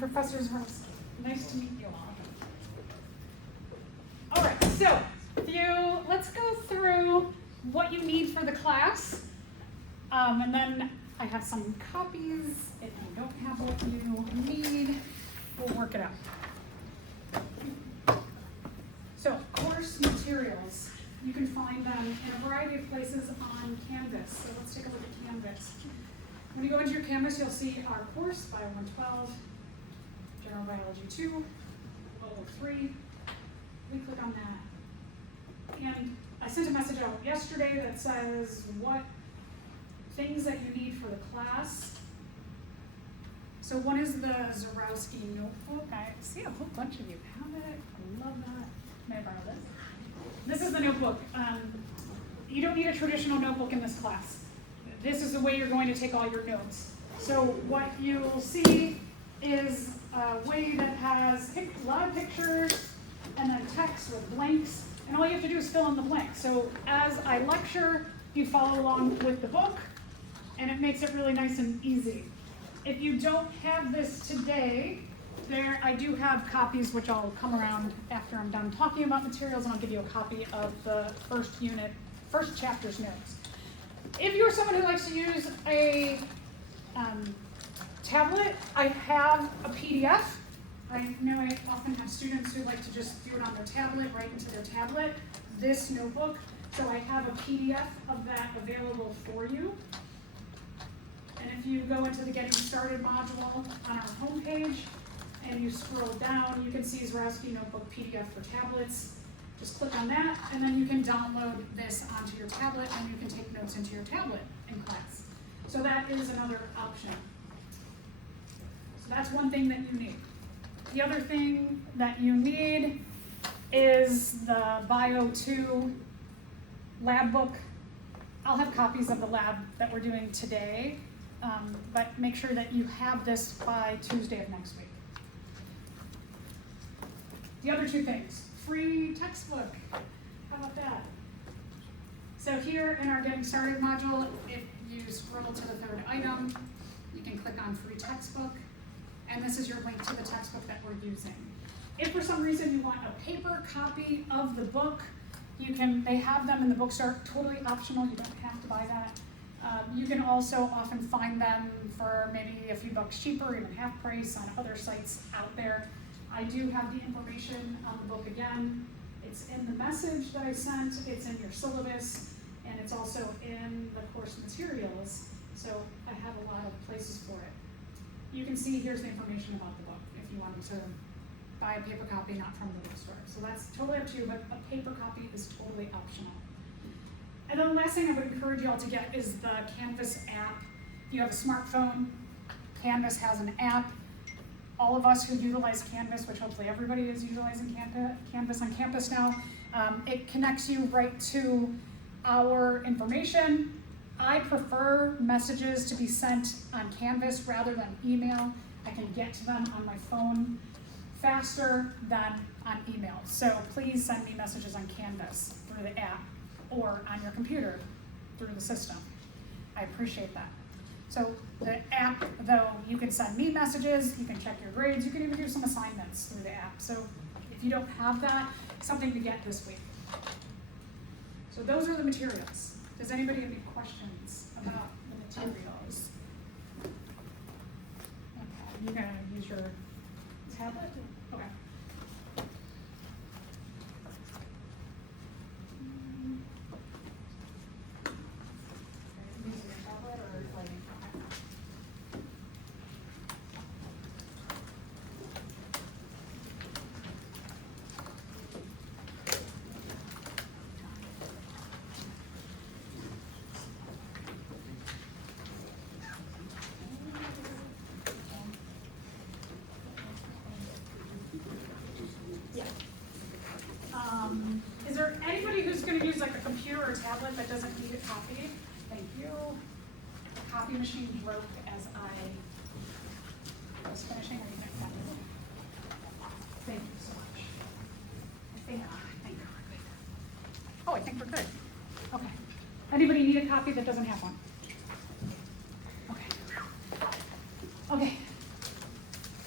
Professor Zrowski. Nice to meet you all. All right, so let's go through what you need for the class. And then I have some copies. If you don't have what you need, we'll work it out. So, course materials. You can find them in a variety of places on Canvas. So let's take a look at Canvas. When you go into your Canvas, you'll see our course, Bio 112, General Biology 2, Level 3. We click on that. And I sent a message out yesterday that says what things that you need for the class. So one is the Zrowski notebook. I see a whole bunch of you have it. I love that. May I borrow this? This is the notebook. You don't need a traditional notebook in this class. This is the way you're going to take all your notes. So what you'll see is a way that has a lot of pictures and then text with blanks. And all you have to do is fill in the blanks. So as I lecture, you follow along with the book, and it makes it really nice and easy. If you don't have this today, I do have copies which I'll come around after I'm done talking about materials, and I'll give you a copy of the first chapter's notes. If you're someone who likes to use a tablet, I have a PDF. I know I often have students who like to just do it on their tablet, right into their tablet, this notebook. So I have a PDF of that available for you. And if you go into the Getting Started module on our homepage and you scroll down, you can see Zrowski Notebook PDF for tablets. Just click on that, and then you can download this onto your tablet, and you can take notes into your tablet in class. So that is another option. So that's one thing that you need. The other thing that you need is the Bio 2 lab book. I'll have copies of the lab that we're doing today, but make sure that you have this by Tuesday of next week. The other two things, free textbook. How about that? So here in our Getting Started module, if you scroll to the third item, you can click on free textbook, and this is your link to the textbook that we're using. If for some reason you want a paper copy of the book, they have them in the bookstore, totally optional, you don't have to buy that. You can also often find them for maybe a few bucks cheaper, even half price on other sites out there. I do have the information on the book again. It's in the message that I sent, it's in your syllabus, and it's also in the course materials, so I have a lot of places for it. You can see here's the information about the book if you wanted to buy a paper copy, not from the bookstore. So that's totally up to you, but a paper copy is totally optional. And then the last thing I would encourage you all to get is the Canvas app. If you have a smartphone, Canvas has an app. All of us who utilize Canvas, which hopefully everybody is utilizing Canvas on campus now, it connects you right to our information. I prefer messages to be sent on Canvas rather than email. I can get to them on my phone faster than on email. So please send me messages on Canvas through the app or on your computer through the system. I appreciate that. So the app, though, you can send me messages, you can check your grades, you can even do some assignments through the app. So if you don't have that, something to get this week. So those are the materials. Does anybody have any questions about the materials? Okay, you're gonna use your tablet? Okay. Using your tablet or like? Is there anybody who's going to use like a computer or tablet that doesn't need a copy? Thank you. The copy machine broke as I was finishing. Thank you so much. I think we're good. Oh, I think we're good. Okay. Anybody need a copy that doesn't have one? Okay. Okay.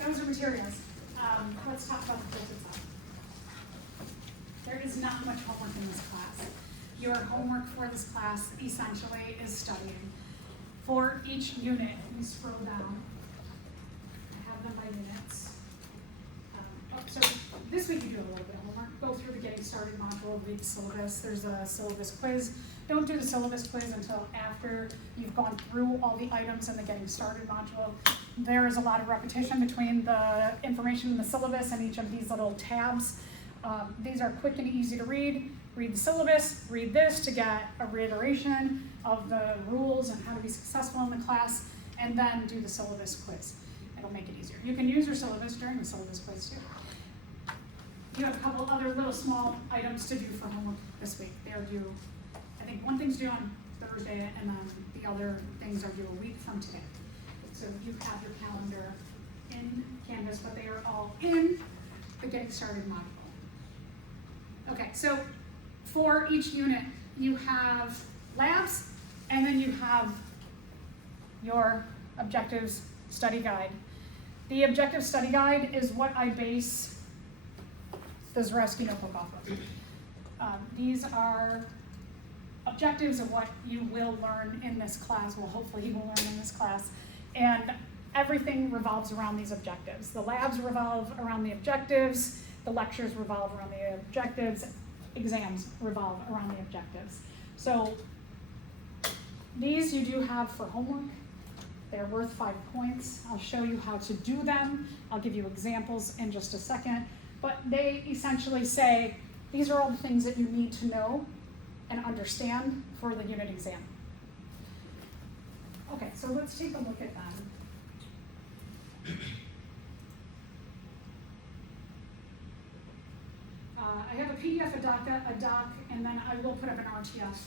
Those are materials. Let's talk about the quiz itself. There is not much homework in this class. Your homework for this class essentially is studying. For each unit, you scroll down. I have them by units. So this week you do a little bit of homework. Go through the Getting Started module, read the syllabus. There's a syllabus quiz. Don't do the syllabus quiz until after you've gone through all the items in the Getting Started module. There is a lot of repetition between the information in the syllabus and each of these little tabs. These are quick and easy to read. Read the syllabus, read this to get a reiteration of the rules and how to be successful in the class, and then do the syllabus quiz. It'll make it easier. You can use your syllabus during the syllabus quiz too. You have a couple other little small items to do for homework this week. They are due, I think one thing's due on Thursday, and then the other things are due a week from today. So you have your calendar in Canvas, but they are all in the Getting Started module. Okay, so for each unit, you have labs, and then you have your objectives study guide. The objective study guide is what I base the Zarowski notebook off of. These are objectives of what you will learn in this class, well, hopefully you will learn in this class, and everything revolves around these objectives. The labs revolve around the objectives, the lectures revolve around the objectives, exams revolve around the objectives. So these you do have for homework. They're worth 5 points. I'll show you how to do them. I'll give you examples in just a second. But they essentially say, these are all the things that you need to know and understand for the unit exam. Okay, so let's take a look at them. I have a PDF, a doc, and then I will put up an RTF.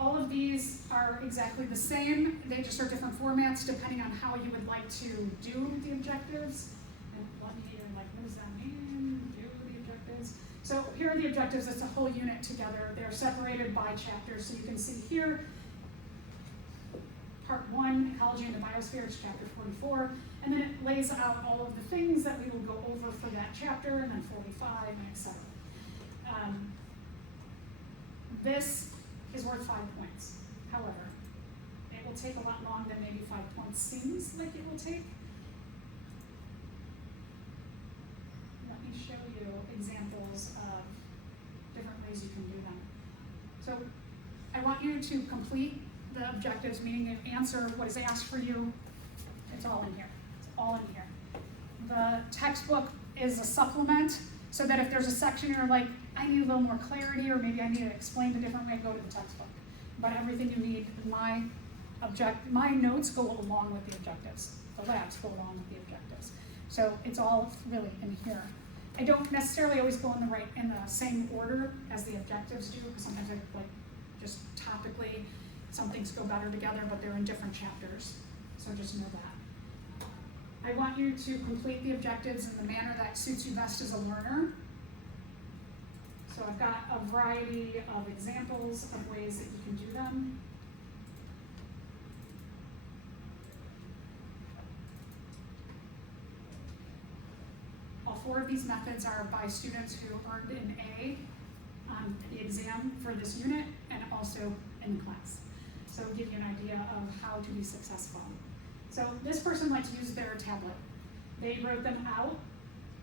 All of these are exactly the same. They just are different formats depending on how you would like to do the objectives. And let me hear, like, what does that mean? Do the objectives. So here are the objectives. It's a whole unit together. They're separated by chapters. So you can see here, part 1, Ecology and the Biosphere, it's chapter 44. And then it lays out all of the things that we will go over for that chapter, and then 45, and etc. This is worth 5 points. However, it will take a lot longer than maybe 5 points seems like it will take. Let me show you examples of different ways you can do them. So I want you to complete the objectives, meaning you answer what is asked for you. It's all in here. It's all in here. The textbook is a supplement, so that if there's a section you're like, I need a little more clarity, or maybe I need it explained a different way, go to the textbook. But everything you need, my notes go along with the objectives. The labs go along with the objectives. So it's all really in here. I don't necessarily always go in the same order as the objectives do, because sometimes I just topically, some things go better together, but they're in different chapters. So just know that. I want you to complete the objectives in the manner that suits you best as a learner. So I've got a variety of examples of ways that you can do them. All 4 of these methods are by students who earned an A on the exam for this unit and also in class. So it'll give you an idea of how to be successful. So this person liked to use their tablet. They wrote them out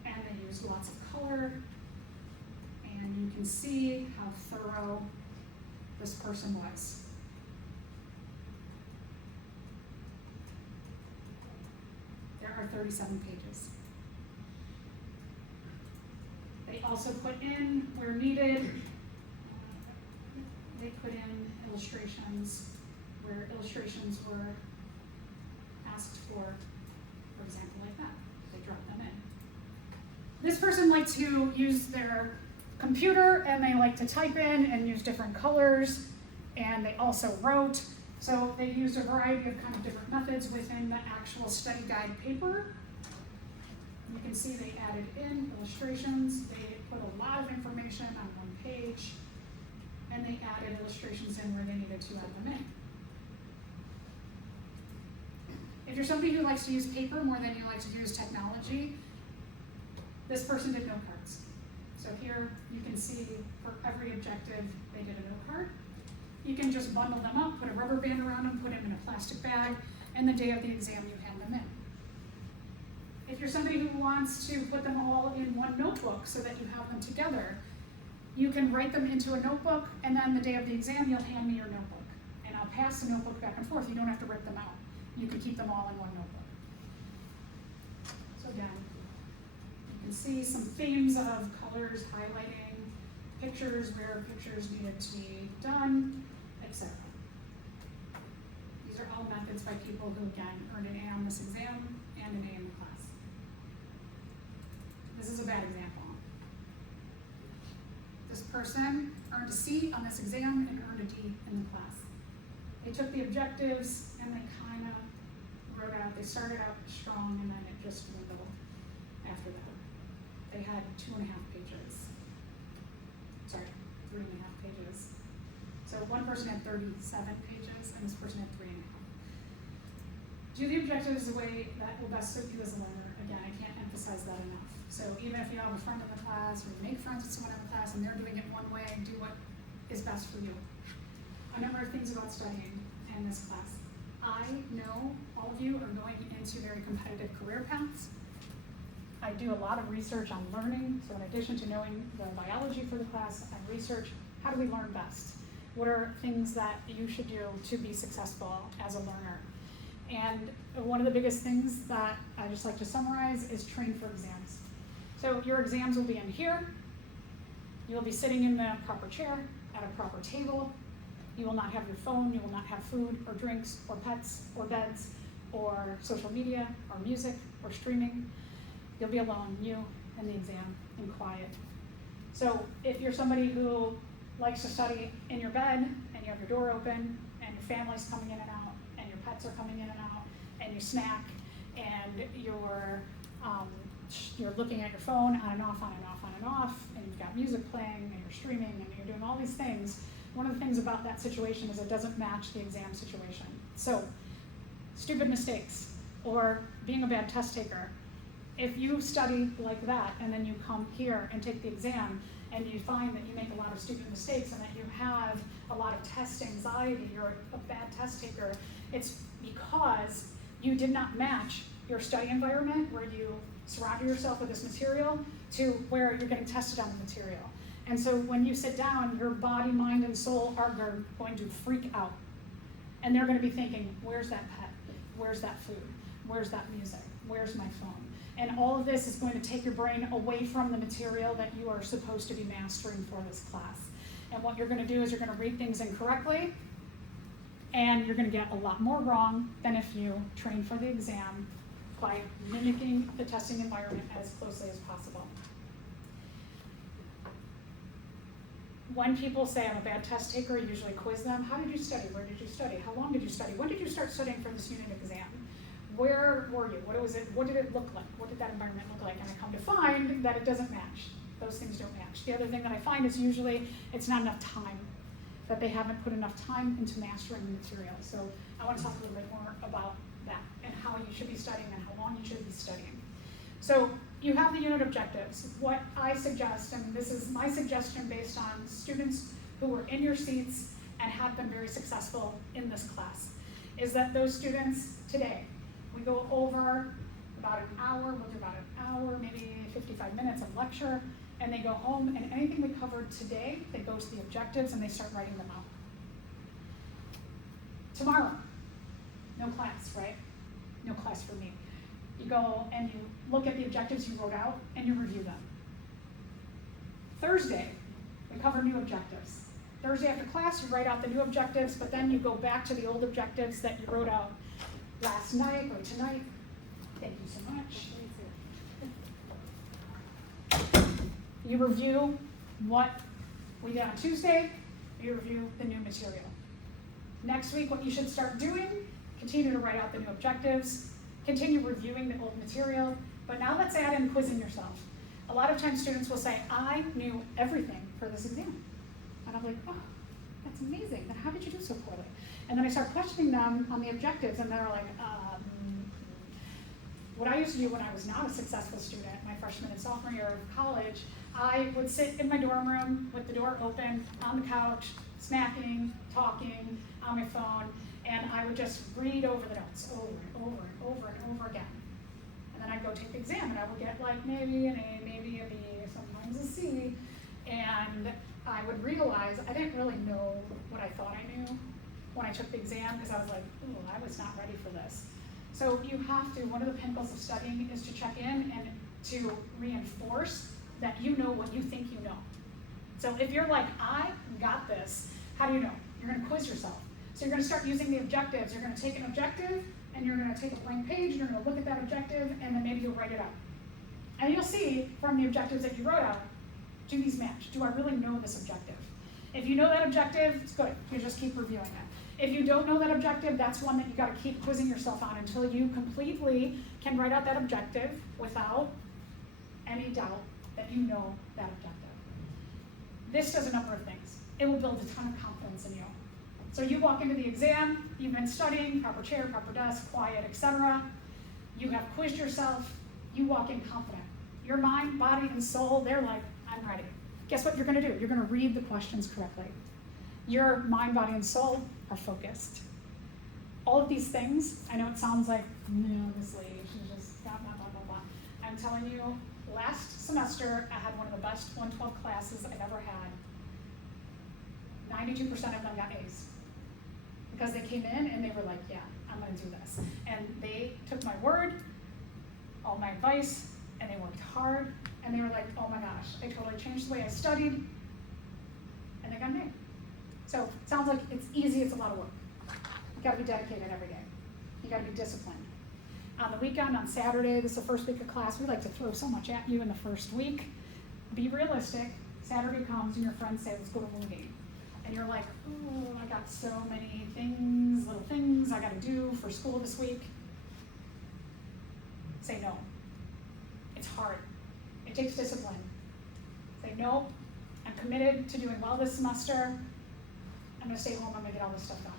and they used lots of color. And you can see how thorough this person was. There are 37 pages. They also put in, where needed, they put in illustrations where illustrations were asked for example, like that. They dropped them in. This person liked to use their computer, and they like to type in and use different colors, and they also wrote. So they used a variety of kind of different methods within the actual study guide paper. You can see they added in illustrations. They put a lot of information on one page, and they added illustrations in where they needed to add them in. If you're somebody who likes to use paper more than you like to use technology, this person did note cards. So here you can see for every objective they did a note card. You can just bundle them up, put a rubber band around them, put them in a plastic bag, and the day of the exam you hand them in. If you're somebody who wants to put them all in one notebook so that you have them together, you can write them into a notebook, and then the day of the exam you'll hand me your notebook. And I'll pass the notebook back and forth. You don't have to rip them out. You can keep them all in one notebook. So again, you can see some themes of colors, highlighting, pictures, where pictures needed to be done, etc. These are all methods by people who, again, earned an A on this exam and an A in the class. This is a bad example. This person earned a C on this exam and earned a D in the class. They took the objectives and they kind of wrote out, they started out strong and then it just dwindled after that. They had 2.5 pages. Sorry, 3.5 pages. So one person had 37 pages and this person had 3.5. Do the objectives the way that will best suit you as a learner. Again, I can't emphasize that enough. So even if you have a friend in the class or you make friends with someone in the class and they're doing it one way, do what is best for you. A number of things about studying in this class. I know all of you are going into very competitive career paths. I do a lot of research on learning, so in addition to knowing the biology for the class, I research how do we learn best? What are things that you should do to be successful as a learner? And one of the biggest things that I just like to summarize is train for exams. So your exams will be in here. You will be sitting in the proper chair at a proper table. You will not have your phone, you will not have food or drinks or pets or beds or social media or music or streaming. You'll be alone, you and the exam, in quiet. So if you're somebody who likes to study in your bed and you have your door open and your family's coming in and out and your pets are coming in and out and you snack and you're looking at your phone on and off, on and off, on and off, and you've got music playing and you're streaming and you're doing all these things, one of the things about that situation is it doesn't match the exam situation. So, stupid mistakes or being a bad test taker. If you study like that and then you come here and take the exam and you find that you make a lot of stupid mistakes and that you have a lot of test anxiety, you're a bad test taker, it's because you did not match your study environment where you surrounded yourself with this material to where you're getting tested on the material. And so when you sit down, your body, mind, and soul are going to freak out. And they're going to be thinking, where's that pet? Where's that food? Where's that music? Where's my phone? And all of this is going to take your brain away from the material that you are supposed to be mastering for this class. And what you're going to do is you're going to read things incorrectly, and you're going to get a lot more wrong than if you train for the exam by mimicking the testing environment as closely as possible. When people say I'm a bad test taker, I usually quiz them. How did you study? Where did you study? How long did you study? When did you start studying for this unit exam? Where were you? What was it? What did it look like? What did that environment look like? And I come to find that it doesn't match. Those things don't match. The other thing that I find is usually it's not enough time, that they haven't put enough time into mastering the material. So I want to talk a little bit more about that and how you should be studying and how long you should be studying. So you have the unit objectives. What I suggest, and this is my suggestion based on students who were in your seats and have been very successful in this class, is that those students today, we go over about an hour, we'll do about an hour, maybe 55 minutes of lecture, and they go home and anything we covered today, they go to the objectives and they start writing them out. Tomorrow, no class, right? No class for me. You go and you look at the objectives you wrote out and you review them. Thursday, we cover new objectives. Thursday after class, you write out the new objectives, but then you go back to the old objectives that you wrote out last night or tonight. Thank you so much. You review what we did on Tuesday, you review the new material. Next week, what you should start doing, continue to write out the new objectives, continue reviewing the old material, but now let's add in quizzing yourself. A lot of times students will say, I knew everything for this exam. And I'm like, oh, that's amazing. Then how did you do so poorly? And then I start questioning them on the objectives, and they're like, what I used to do when I was not a successful student, my freshman and sophomore year of college, I would sit in my dorm room with the door open, on the couch, snacking, talking, on my phone, and I would just read over the notes over and over and over and over again. And then I'd go take the exam, and I would get like maybe an A, maybe a B, sometimes a C, and I would realize I didn't really know what I thought I knew when I took the exam, because I was like, ooh, I was not ready for this. So you have to, one of the pinnacles of studying is to check in and to reinforce that you know what you think you know. So if you're like, I got this, how do you know? You're gonna quiz yourself. So you're gonna start using the objectives. You're gonna take an objective, and you're gonna take a blank page, and you're gonna look at that objective, and then maybe you'll write it out. And you'll see from the objectives that you wrote out, do these match? Do I really know this objective? If you know that objective, it's good. You just keep reviewing it. If you don't know that objective, that's one that you gotta keep quizzing yourself on until you completely can write out that objective without any doubt that you know that objective. This does a number of things. It will build a ton of confidence in you. So you walk into the exam, you've been studying, proper chair, proper desk, quiet, etc. You have quizzed yourself, you walk in confident. Your mind, body, and soul, they're like, I'm ready. Guess what you're gonna do? You're gonna read the questions correctly. Your mind, body, and soul are focused. All of these things, I know it sounds like, no, this lady, she just got blah, blah, blah, blah. I'm telling you, last semester, I had one of the best 112 classes I've ever had. 92% of them got A's. Because they came in and they were like, yeah, I'm gonna do this. And they took my word, all my advice, and they worked hard, and they were like, oh my gosh, I totally changed the way I studied, and they got an A. So it sounds like it's easy, it's a lot of work. You gotta be dedicated every day. You gotta be disciplined. On the weekend, on Saturday, this is the first week of class, we like to throw so much at you in the first week. Be realistic. Saturday comes and your friends say, let's go to a movie. And you're like, oh, I got so many things, little things I gotta do for school this week. Say no. It's hard. It takes discipline. Say no, I'm committed to doing well this semester. I'm gonna stay home, I'm gonna get all this stuff done.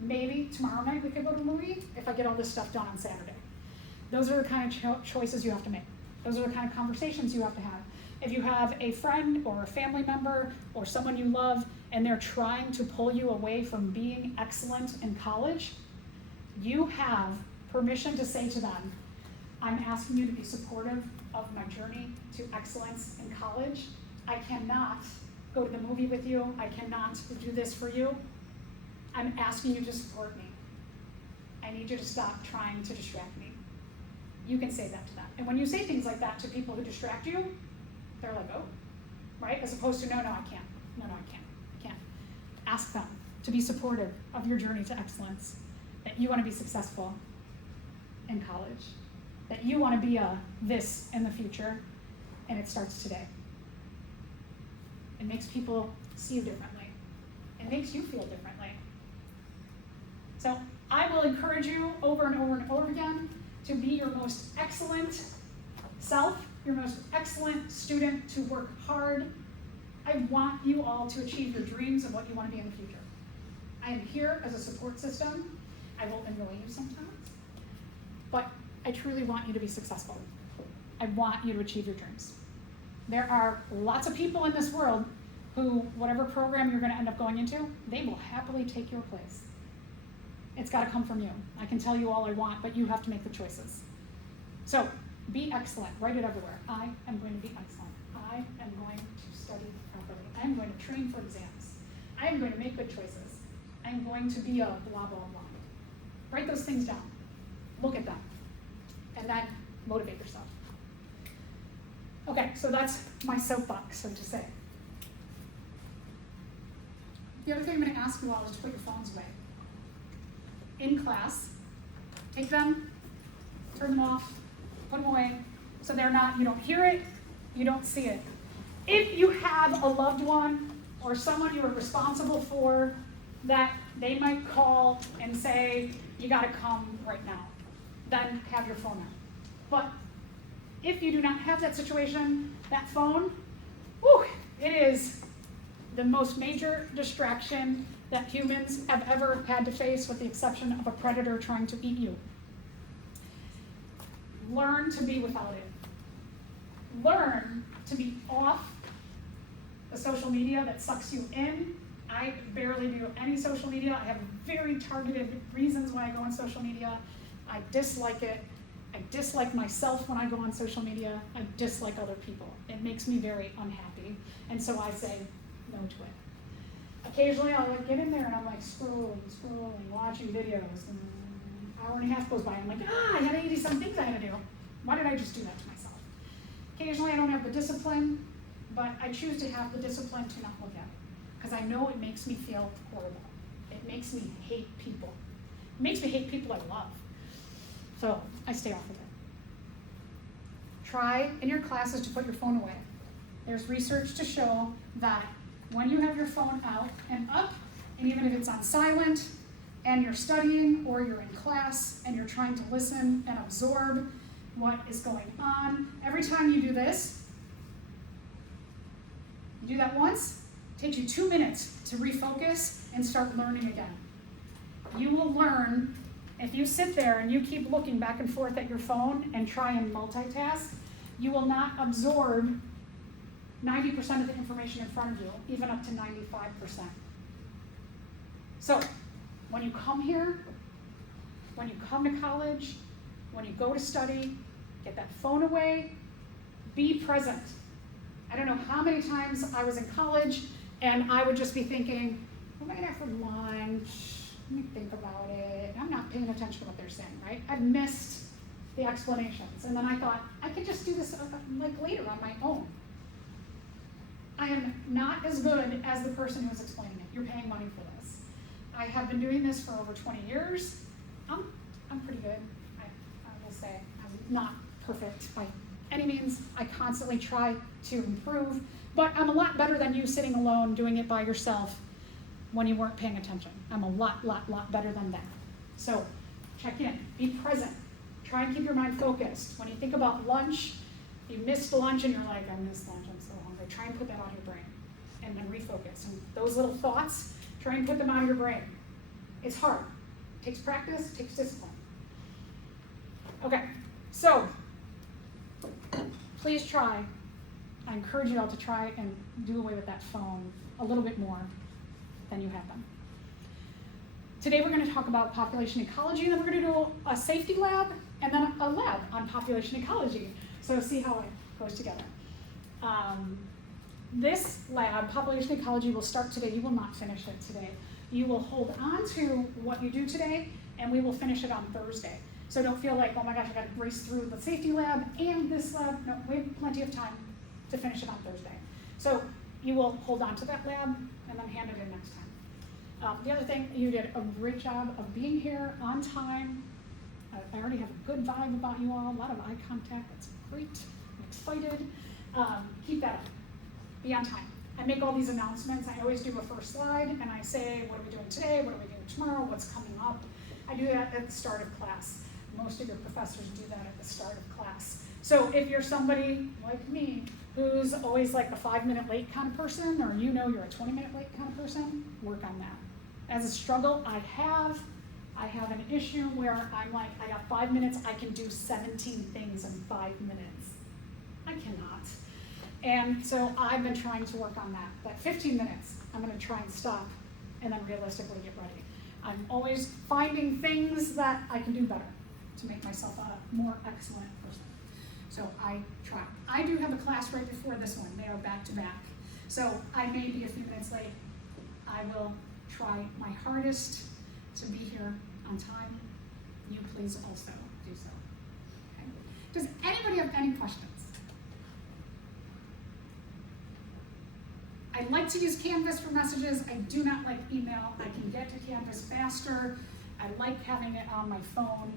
Maybe tomorrow night we could go to a movie if I get all this stuff done on Saturday. Those are the kind of choices you have to make. Those are the kind of conversations you have to have. If you have a friend or a family member or someone you love and they're trying to pull you away from being excellent in college, you have permission to say to them, I'm asking you to be supportive of my journey to excellence in college. I cannot go to the movie with you. I cannot do this for you. I'm asking you to support me. I need you to stop trying to distract me. You can say that to them. And when you say things like that to people who distract you, they're like, oh, right? As opposed to, no, I can't. No, I can't. Ask them to be supportive of your journey to excellence, that you want to be successful in college, that you want to be a this in the future, and it starts today. It makes people see you differently. It makes you feel differently. So I will encourage you over and over and over again to be your most excellent self, your most excellent student, to work hard. I want you all to achieve your dreams of what you want to be in the future. I am here as a support system. I will annoy you sometimes, but I truly want you to be successful. I want you to achieve your dreams. There are lots of people in this world who, whatever program you're going to end up going into, they will happily take your place. It's got to come from you. I can tell you all I want, but you have to make the choices. So be excellent. Write it everywhere. I am going to be excellent. I am going to study properly. I am going to train for exams. I am going to make good choices. I am going to be a blah, blah, blah. Write those things down. Look at them. And then motivate yourself. Okay, so that's my soapbox, so to say. The other thing I'm going to ask you all is to put your phones away. In class, take them, turn them off, put them away, so they're not, you don't hear it, you don't see it. If you have a loved one or someone you are responsible for that they might call and say, you gotta come right now, then have your phone out. But if you do not have that situation, that phone, whew, it is the most major distraction that humans have ever had to face, with the exception of a predator trying to eat you. learn to be without it. Learn to be off the social media that sucks you in. I barely do any social media. I have very targeted reasons why I go on social media. I dislike it. I dislike myself when I go on social media. I dislike other people. It makes me very unhappy. And so I say no to it. Occasionally I'll like get in there and I'm like scrolling, watching videos, and an hour and a half goes by. I'm like, I had 80-some things I had to do. Why did I just do that to myself? Occasionally I don't have the discipline, but I choose to have the discipline to not look at it. Because I know it makes me feel horrible. It makes me hate people. It makes me hate people I love. So I stay off of it. Try in your classes to put your phone away. There's research to show that when you have your phone out and up, and even if it's on silent, and you're studying or you're in class and you're trying to listen and absorb what is going on, every time you do this, you do that once, it takes you 2 minutes to refocus and start learning again. You will learn. If you sit there and you keep looking back and forth at your phone and try and multitask, you will not absorb 90% of the information in front of you, even up to 95%. So, when you come here, when you come to college, when you go to study, get that phone away, be present. I don't know how many times I was in college and I would just be thinking, what am I gonna have for lunch? Let me think about it. I'm not paying attention to what they're saying, right? I've missed the explanations. And then I thought, I could just do this like later on my own. I am not as good as the person who's explaining it. You're paying money for this. I have been doing this for over 20 years. I'm pretty good, I will say. I'm not perfect by any means. I constantly try to improve, but I'm a lot better than you sitting alone doing it by yourself when you weren't paying attention. I'm a lot better than that. So check in, be present. Try and keep your mind focused. When you think about lunch, you missed lunch and you're like, I missed lunch, I'm so hungry. Try and put that out of your brain and then refocus. And those little thoughts, try and put them out of your brain. It's hard. It takes practice, it takes discipline. Okay, so please try. I encourage you all to try and do away with that phone a little bit more than you have been. Today we're going to talk about population ecology, and then we're going to do a safety lab and then a lab on population ecology. So see how it goes together. This lab, population ecology, will start today. You will not finish it today. You will hold on to what you do today, and we will finish it on Thursday. So don't feel like, oh my gosh, I got to race through the safety lab and this lab. No, we have plenty of time to finish it on Thursday. So you will hold on to that lab and then hand it in next time. The other thing, you did a great job of being here on time. I already have a good vibe about you all, a lot of eye contact, that's great, I'm excited. Keep that up, be on time. I make all these announcements, I always do a first slide, and I say, what are we doing today, what are we doing tomorrow, what's coming up. I do that at the start of class. Most of your professors do that at the start of class. So if you're somebody like me, who's always like a 5-minute late kind of person, or you know you're a 20-minute late kind of person, work on that. As a struggle I have an issue where I'm like, I got 5 minutes, I can do 17 things in 5 minutes. I cannot. And so I've been trying to work on that. But 15 minutes, I'm gonna try and stop and then realistically get ready. I'm always finding things that I can do better to make myself a more excellent person. So I try. I do have a class right before this one. They are back to back. So I may be a few minutes late. I will try my hardest to be here on time. You please also do so. Okay. Does anybody have any questions? I like to use Canvas for messages. I do not like email. I can get to Canvas faster. I like having it on my phone.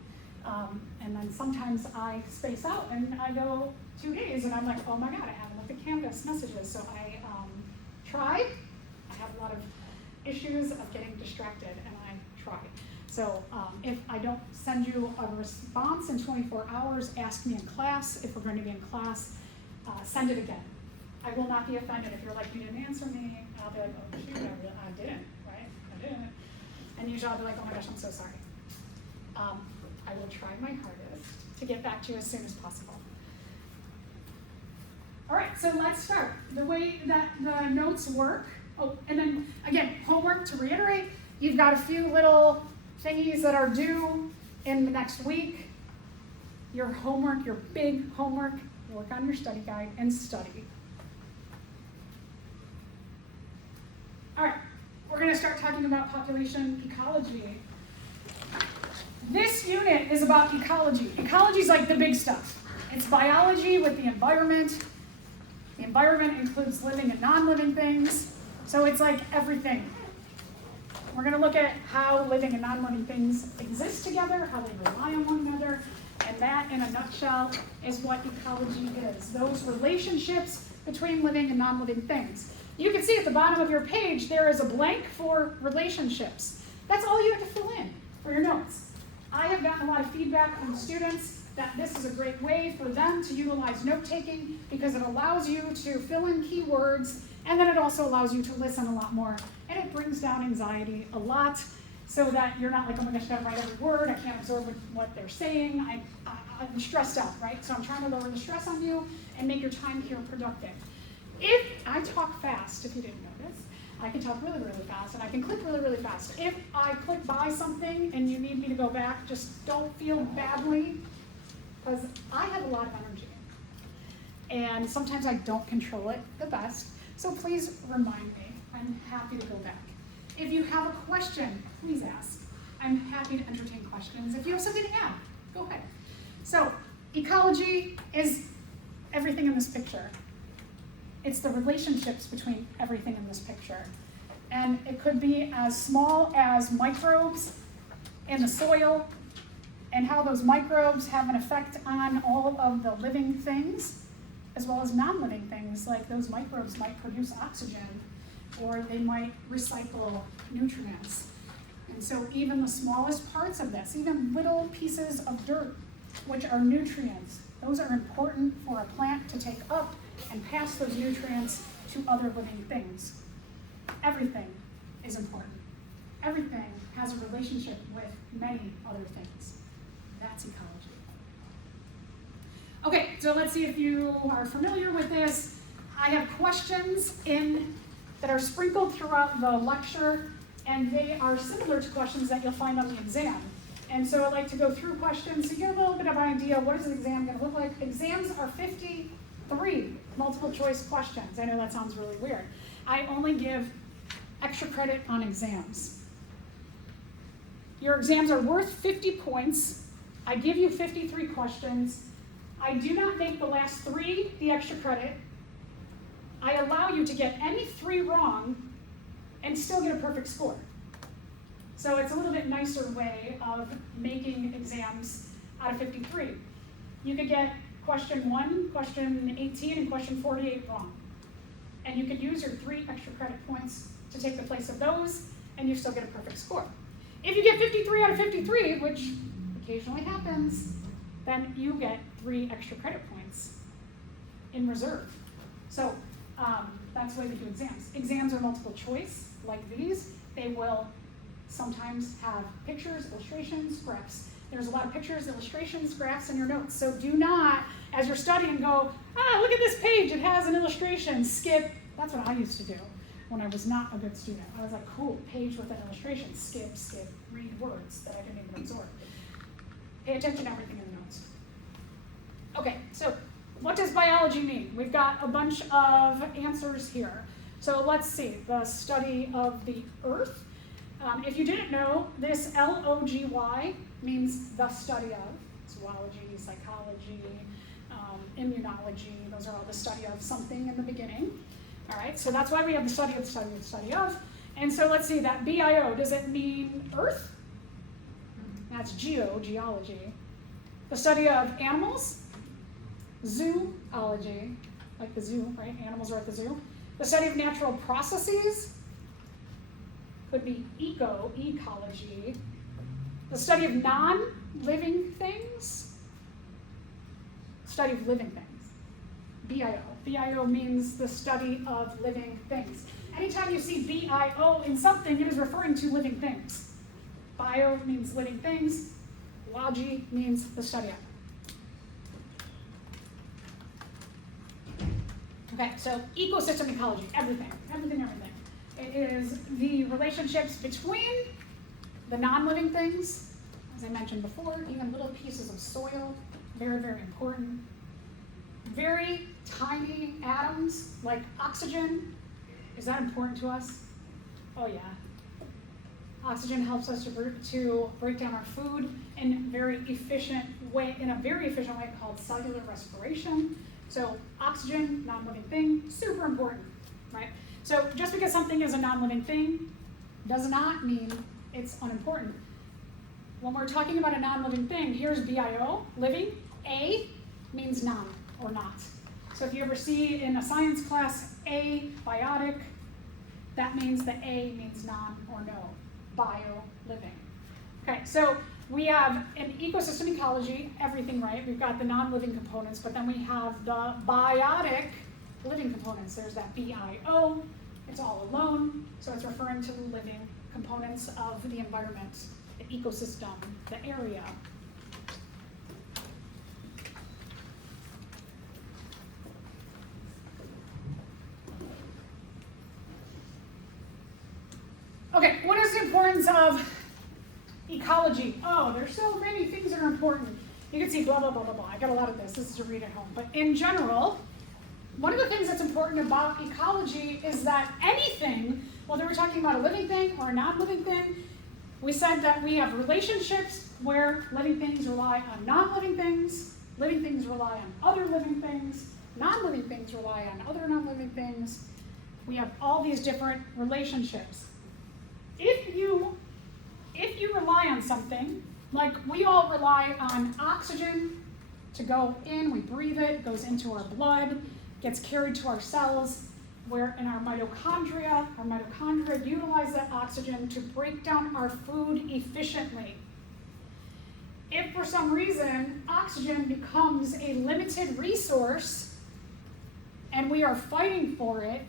And then sometimes I space out and I go 2 days and I'm like, oh my God, I haven't looked at Canvas messages. So I try. I have a lot of issues of getting distracted and I try. So if I don't send you a response in 24 hours, ask me in class. If we're going to be in class, send it again. I will not be offended if you're like, you didn't answer me. I'll be like, oh shoot, I didn't, right? I didn't. And usually I'll be like, oh my gosh, I'm so sorry. I will try my hardest to get back to you as soon as possible. All right, so let's start. The way that the notes work, oh, and then again, homework to reiterate, you've got a few little thingies that are due in the next week. Your homework, your big homework, work on your study guide and study. All right, we're going to start talking about population ecology. This unit is about ecology. Ecology is like the big stuff. It's biology with the environment. The environment includes living and non-living things. So it's like everything. We're going to look at how living and non-living things exist together, how they rely on one another, and that, in a nutshell, is what ecology is. Those relationships between living and non-living things. You can see at the bottom of your page, there is a blank for relationships. That's all you have to fill in for your notes. I have gotten a lot of feedback from students that this is a great way for them to utilize note-taking because it allows you to fill in keywords, and then it also allows you to listen a lot more. And it brings down anxiety a lot so that you're not like, oh my gosh, I gotta write every word, I can't absorb what they're saying, I'm stressed out, right? So I'm trying to lower the stress on you and make your time here productive. If I talk fast, if you didn't notice, I can talk really, really fast and I can click really, really fast. If I click by something and you need me to go back, just don't feel badly because I have a lot of energy. And sometimes I don't control it the best, so please remind me. I'm happy to go back. If you have a question, please ask. I'm happy to entertain questions. If you have something to add, go ahead. So, ecology is everything in this picture. It's the relationships between everything in this picture. And it could be as small as microbes in the soil and how those microbes have an effect on all of the living things, as well as non-living things, like those microbes might produce oxygen or they might recycle nutrients. And so even the smallest parts of this, even little pieces of dirt, which are nutrients, those are important for a plant to take up and pass those nutrients to other living things. Everything is important. Everything has a relationship with many other things. That's ecology. Okay, so let's see if you are familiar with this. I have questions that are sprinkled throughout the lecture, and they are similar to questions that you'll find on the exam. And so I'd like to go through questions so you get a little bit of an idea of what is an exam going to look like. Exams are 53 multiple choice questions. I know that sounds really weird. I only give extra credit on exams. Your exams are worth 50 points. I give you 53 questions. I do not make the last 3 the extra credit. I allow you to get any 3 wrong and still get a perfect score. So it's a little bit nicer way of making exams out of 53. You could get question 1, question 18, and question 48 wrong. And you could use your 3 extra credit points to take the place of those, and you still get a perfect score. If you get 53 out of 53, which occasionally happens, then you get 3 extra credit points in reserve. So that's the way we do exams. Exams are multiple choice, like these. They will sometimes have pictures, illustrations, graphs. There's a lot of pictures, illustrations, graphs in your notes. So do not, as you're studying, go, look at this page, it has an illustration, skip. That's what I used to do when I was not a good student. I was like, cool, page with an illustration, skip, read words that I didn't even absorb. Pay attention to everything in the notes. Okay, so what does biology mean? We've got a bunch of answers here. So let's see, the study of the earth. If you didn't know, this L-O-G-Y means the study of. Zoology, psychology, immunology, those are all the study of something in the beginning. All right, so that's why we have the study of the study of the study of. And so let's see, that B-I-O, does it mean earth? That's geology. The study of animals, zoology, like the zoo, right? Animals are at the zoo. The study of natural processes could be ecology. The study of non-living things, study of living things, B-I-O. B-I-O means the study of living things. Anytime you see B-I-O in something, it is referring to living things. Bio means living things. Logy means the study of. Okay, so ecosystem ecology, everything. It is the relationships between the non-living things, as I mentioned before, even little pieces of soil, very, very important. Very tiny atoms like oxygen, is that important to us? Oh yeah. Oxygen helps us to break down our food in a very efficient way called cellular respiration. So oxygen, non-living thing, super important, right? So just because something is a non-living thing does not mean it's unimportant. When we're talking about a non-living thing, here's BIO, living. A means non or not. So if you ever see in a science class abiotic, that means the A means non or no. Bio, living. Okay, so we have in ecosystem ecology, everything, right? We've got the non-living components, but then we have the biotic living components. There's that BIO, it's all alone, so it's referring to the living components of the environment, the ecosystem, the area. Okay, what is the importance of ecology? Oh, there's so many things that are important. You can see blah, blah, blah, blah, blah. I got a lot of this. This is to read at home. But in general, one of the things that's important about ecology is that anything, whether we're talking about a living thing or a non-living thing, we said that we have relationships where living things rely on non-living things, living things rely on other living things, non-living things rely on other non-living things. We have all these different relationships. If you rely on something, like we all rely on oxygen to go in, we breathe it, goes into our blood, gets carried to our cells, where in our mitochondria utilize that oxygen to break down our food efficiently. If for some reason oxygen becomes a limited resource and we are fighting for it,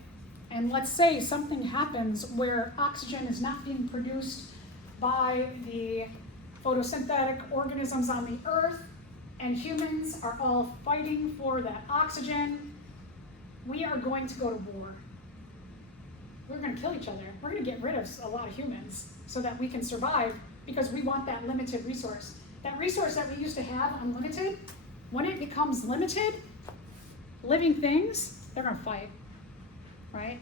and let's say something happens where oxygen is not being produced by the photosynthetic organisms on the earth, and humans are all fighting for that oxygen, we are going to go to war. We're going to kill each other. We're going to get rid of a lot of humans so that we can survive because we want that limited resource. That resource that we used to have, unlimited, when it becomes limited, living things, they're going to fight. Right?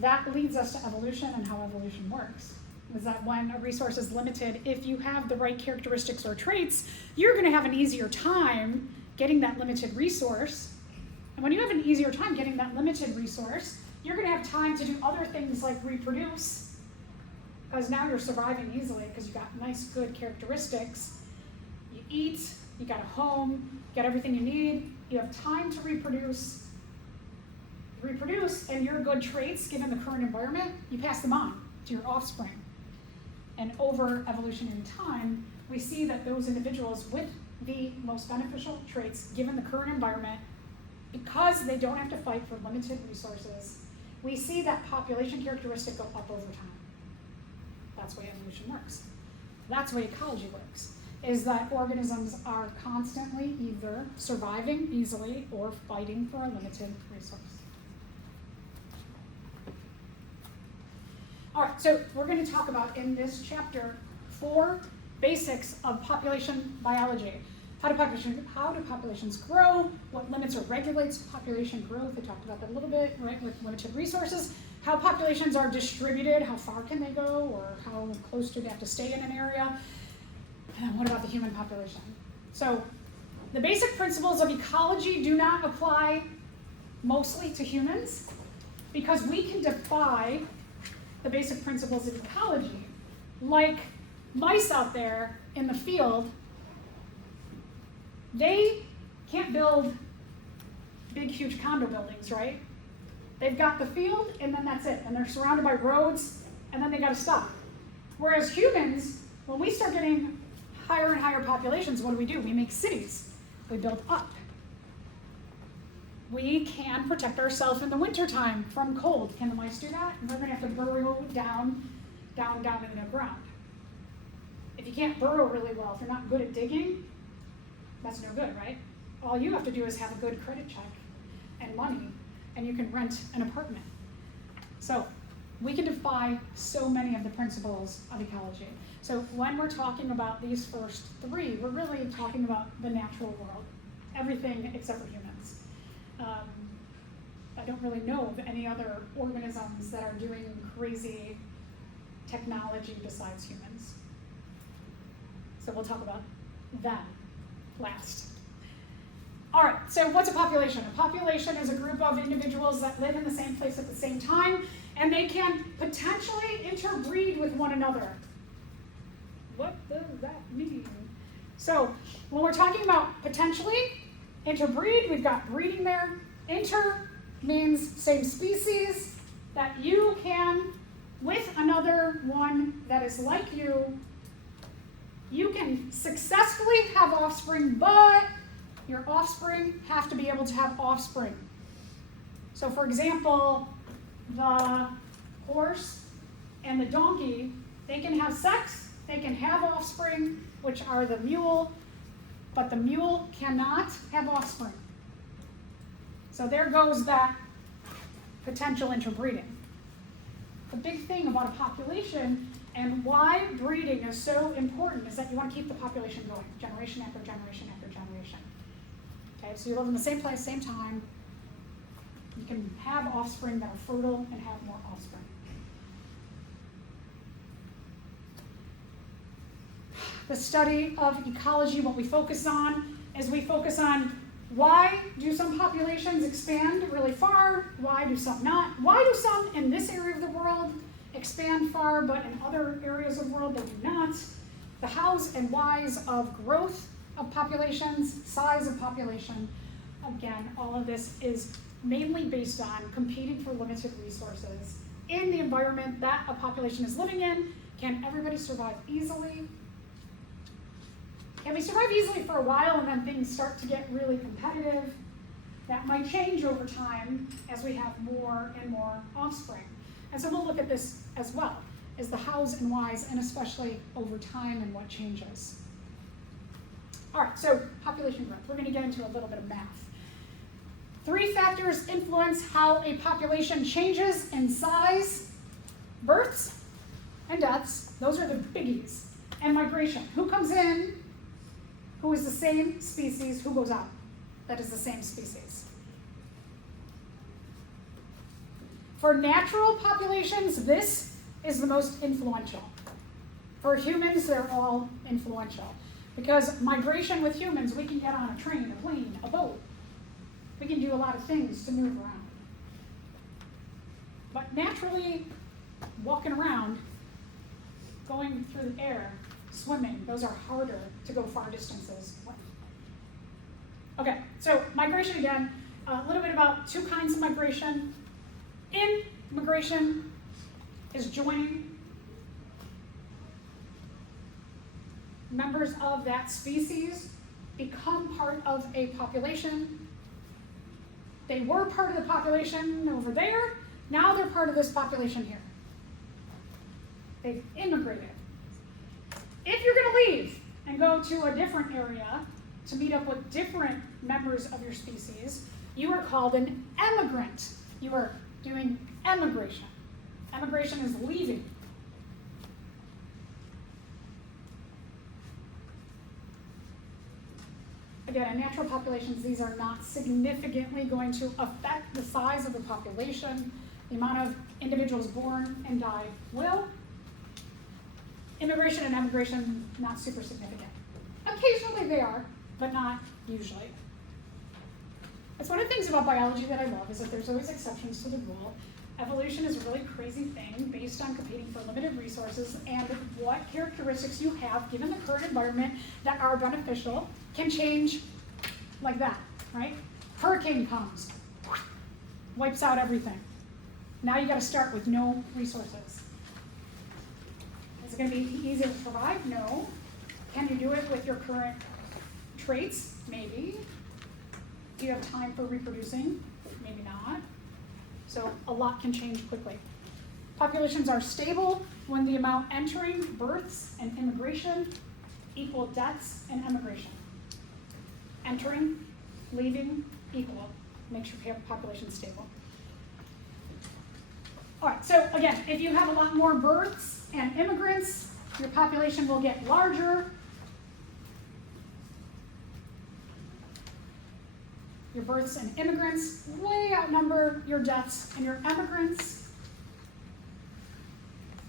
That leads us to evolution and how evolution works. Is that when a resource is limited, if you have the right characteristics or traits, you're going to have an easier time getting that limited resource. And when you have an easier time getting that limited resource, you're going to have time to do other things like reproduce, because now you're surviving easily because you've got nice, good characteristics. You eat, you got a home, you got everything you need, you have time to reproduce, and your good traits, given the current environment, you pass them on to your offspring. And over evolution in time, we see that those individuals with the most beneficial traits, given the current environment, because they don't have to fight for limited resources, we see that population characteristic go up over time. That's the way evolution works. That's the way ecology works, is that organisms are constantly either surviving easily or fighting for a limited resource. All right, so we're going to talk about in this chapter 4 basics of population biology. How do populations grow? What limits or regulates population growth? I talked about that a little bit, right, with limited resources. How populations are distributed, how far can they go, or how close do they have to stay in an area? And then what about the human population? So the basic principles of ecology do not apply mostly to humans because we can defy the basic principles of ecology. Like mice out there in the field, they can't build big, huge condo buildings, right? They've got the field, and then that's it. And they're surrounded by roads, and then they gotta stop. Whereas humans, when we start getting higher and higher populations, what do? We make cities. We build up. We can protect ourselves in the wintertime from cold. Can the mice do that? We're gonna have to burrow down in the ground. If you can't burrow really well, if you're not good at digging, that's no good, right? All you have to do is have a good credit check and money, and you can rent an apartment. So we can defy so many of the principles of ecology. So when we're talking about these first three, we're really talking about the natural world, everything except for humans. I don't really know of any other organisms that are doing crazy technology besides humans. So we'll talk about them last. All right, so what's a population? A population is a group of individuals that live in the same place at the same time, and they can potentially interbreed with one another. What does that mean? So when we're talking about potentially interbreed, we've got breeding there. Inter means same species, that you can, with another one that is like you can successfully have offspring, but your offspring have to be able to have offspring. So for example, the horse and the donkey, they can have sex, they can have offspring, which are the mule, but the mule cannot have offspring. So there goes that potential interbreeding. The big thing about a population and why breeding is so important is that you want to keep the population going, generation after generation after generation. Okay, so you live in the same place, same time. You can have offspring that are fertile and have more offspring. The study of ecology, what we focus on is we focus on why do some populations expand really far? Why do some not? Why do some in this area of the world expand far, but in other areas of the world they do not? The hows and whys of growth of populations, size of population. Again, all of this is mainly based on competing for limited resources in the environment that a population is living in. Can everybody survive easily? Can we survive easily for a while and then things start to get really competitive? That might change over time as we have more and more offspring. And so we'll look at this as well, as the hows and whys, and especially over time and what changes. All right, so population growth. We're going to get into a little bit of math. 3 factors influence how a population changes in size: births and deaths. Those are the biggies. And migration. Who comes in? Who is the same species? Who goes out? That is the same species. For natural populations, this is the most influential. For humans, they're all influential. Because migration with humans, we can get on a train, a plane, a boat. We can do a lot of things to move around. But naturally, walking around, going through the air, swimming, those are harder to go far distances with. Okay, so migration again, a little bit about 2 kinds of migration. Immigration is joining members of that species become part of a population. They were part of the population over there, now they're part of this population here. They've immigrated. If you're going to leave and go to a different area to meet up with different members of your species, you are called an emigrant. You are doing emigration. Emigration is leaving. Again, in natural populations, these are not significantly going to affect the size of the population. The amount of individuals born and die will. Immigration and emigration, not super significant. Occasionally they are, but not usually. That's one of the things about biology that I love, is that there's always exceptions to the rule. Evolution is a really crazy thing based on competing for limited resources, and what characteristics you have given the current environment that are beneficial can change like that, right? Hurricane comes, wipes out everything. Now you got to start with no resources. Is it going to be easy to provide? No. Can you do it with your current traits? Maybe. Do you have time for reproducing? Maybe not. So a lot can change quickly. Populations are stable when the amount entering, births, and immigration equal deaths and emigration. Entering, leaving, equal. Make sure you have a population stable. All right, so again, if you have a lot more births and immigrants, your population will get larger. Your births and immigrants way outnumber your deaths and your emigrants.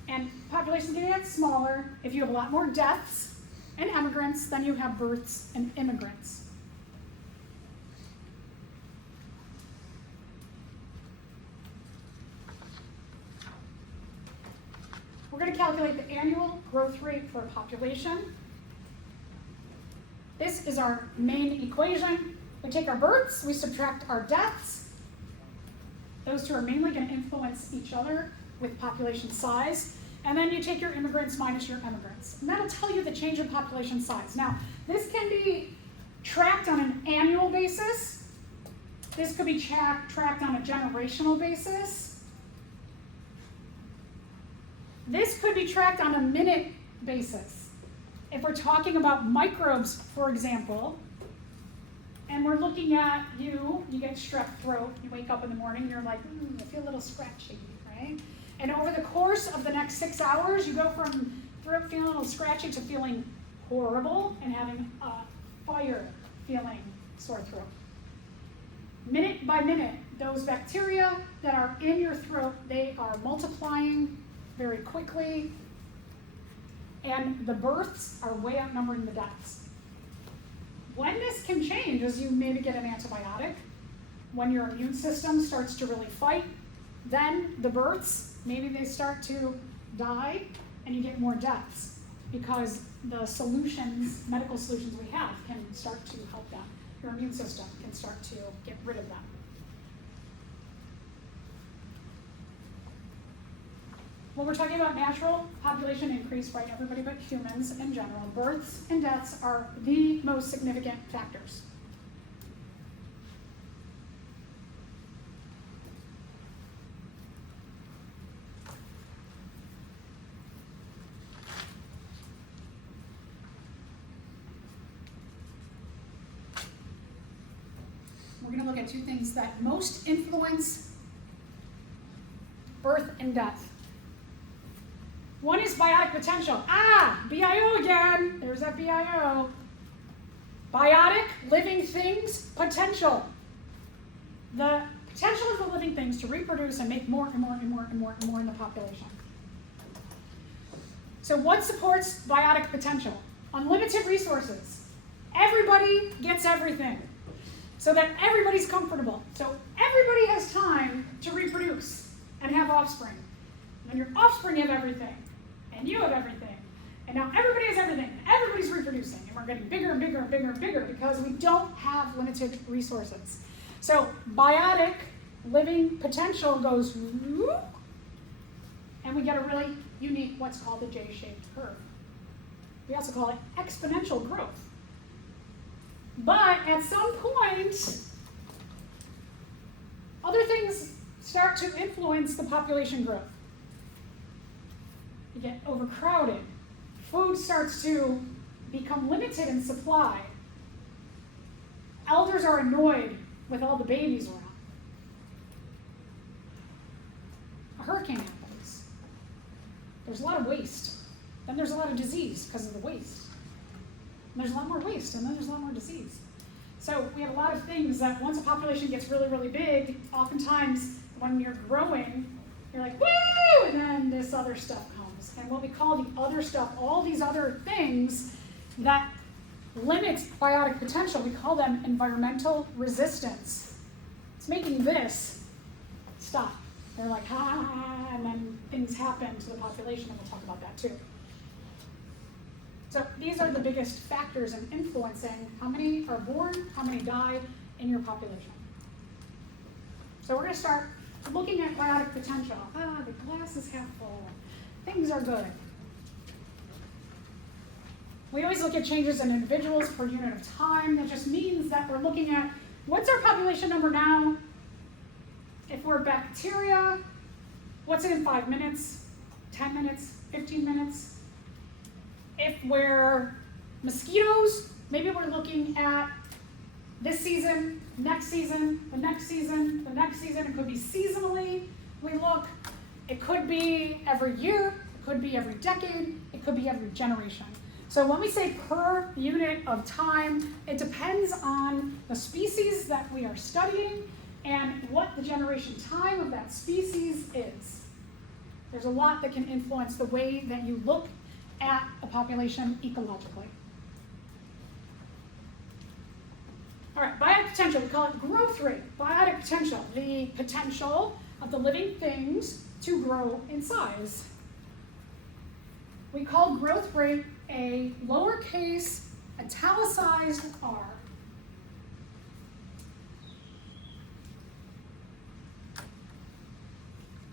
And populations get smaller if you have a lot more deaths and emigrants than you have births and immigrants. We're going to calculate the annual growth rate for a population. This is our main equation. We take our births, we subtract our deaths. Those two are mainly going to influence each other with population size. And then you take your immigrants minus your emigrants. And that'll tell you the change in population size. Now, this can be tracked on an annual basis. This could be tracked on a generational basis. This could be tracked on a minute basis. If we're talking about microbes, for example, and we're looking at you get strep throat, you wake up in the morning, you're like, I feel a little scratchy, right? And over the course of the next 6 hours, you go from throat feeling a little scratchy to feeling horrible and having a fire feeling sore throat. Minute by minute, those bacteria that are in your throat, they are multiplying very quickly, and the births are way outnumbering the deaths. When this can change is you maybe get an antibiotic, when your immune system starts to really fight, then the births, maybe they start to die, and you get more deaths, because the solutions, medical solutions we have can start to help that. Your immune system can start to get rid of them. When we're talking about natural population increase, right, everybody but humans in general, births and deaths are the most significant factors. We're going to look at two things that most influence birth and death. One is biotic potential. BIO again. There's that BIO. Biotic, living things, potential. The potential of the living things to reproduce and make more and more and more and more and more in the population. So what supports biotic potential? Unlimited resources. Everybody gets everything, so that everybody's comfortable. So everybody has time to reproduce and have offspring. When your offspring have everything, and you have everything, and now everybody has everything, and everybody's reproducing, and we're getting bigger and bigger and bigger and bigger because we don't have limited resources. So biotic living potential goes whoop, and we get a really unique, what's called a J-shaped curve. We also call it exponential growth. But at some point, other things start to influence the population growth. You get overcrowded. Food starts to become limited in supply. Elders are annoyed with all the babies around. A hurricane happens. There's a lot of waste. Then there's a lot of disease because of the waste. And there's a lot more waste, and then there's a lot more disease. So we have a lot of things that once a population gets really, really big, oftentimes when you're growing, you're like, woo! And then this other stuff comes. And what we call the other stuff, all these other things that limit biotic potential, we call them environmental resistance. It's making this stop. They're like, and then things happen to the population, and we'll talk about that too. So these are the biggest factors in influencing how many are born, how many die in your population. So we're going to start looking at biotic potential. The glass is half full. Things are good. We always look at changes in individuals per unit of time. That just means that we're looking at what's our population number now? If we're bacteria, what's it in 5 minutes, 10 minutes, 15 minutes? If we're mosquitoes, maybe we're looking at this season, next season, the next season, the next season. It could be seasonally. We look It could be every year, it could be every decade, it could be every generation. So when we say per unit of time, it depends on the species that we are studying and what the generation time of that species is. There's a lot that can influence the way that you look at a population ecologically. All right, biotic potential, we call it growth rate. Biotic potential, the potential of the living things to grow in size. We call growth rate a lowercase italicized r.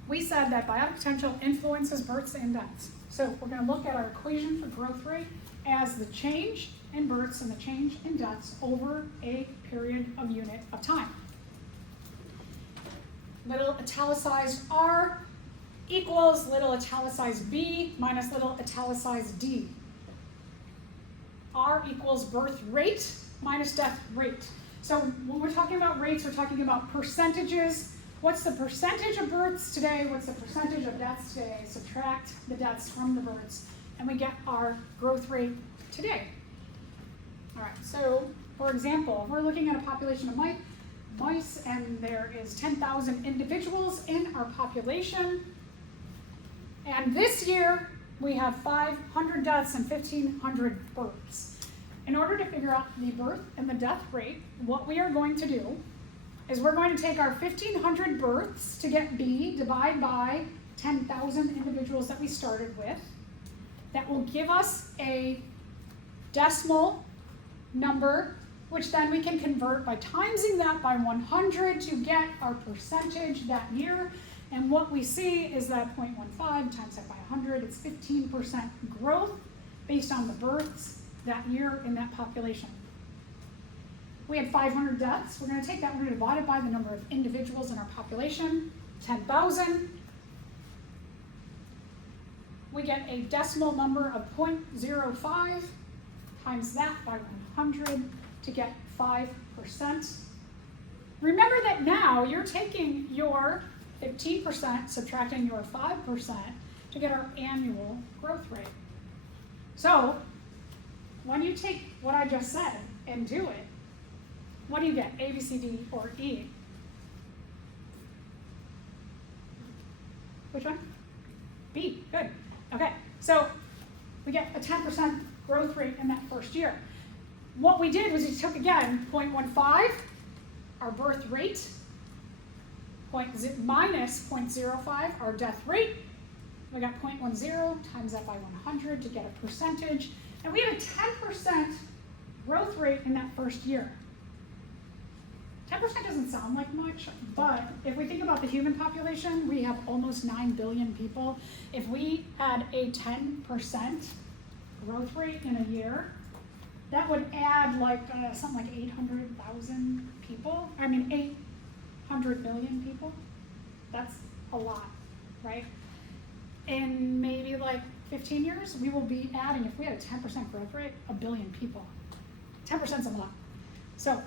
We said that biotic potential influences births and deaths. So we're going to look at our equation for growth rate as the change in births and the change in deaths over a period of unit of time. Little italicized r equals little italicized b minus little italicized d. R equals birth rate minus death rate. So when we're talking about rates, we're talking about percentages. What's the percentage of births today? What's the percentage of deaths today? Subtract the deaths from the births, and we get our growth rate today. All right, so for example, we're looking at a population of mice, and there is 10,000 individuals in our population. And this year, we have 500 deaths and 1,500 births. In order to figure out the birth and the death rate, what we are going to do is we're going to take our 1,500 births to get B, divide by 10,000 individuals that we started with. That will give us a decimal number, which then we can convert by timesing that by 100 to get our percentage that year. And what we see is that 0.15 times that by 100, it's 15% growth based on the births that year in that population. We had 500 deaths. We're going to take that, we're going to divide it by the number of individuals in our population, 10,000. We get a decimal number of 0.05 times that by 100 to get 5%. Remember that now you're taking your 15%, subtracting your 5% to get our annual growth rate. So when you take what I just said and do it, what do you get? A, B, C, D, or E? Which one? B, good. Okay, so we get a 10% growth rate in that first year. What we did was we took, again, 0.15, our birth rate, minus 0.05, our death rate. We got 0.10 times that by 100 to get a percentage. And we had a 10% growth rate in that first year. 10% doesn't sound like much, but if we think about the human population, we have almost 9 billion people. If we had a 10% growth rate in a year, that would add like something like 800,000 people. 800 million people. That's a lot, right? In maybe like 15 years, we will be adding, if we had a 10% growth rate, 1 billion people. 10% is a lot. So,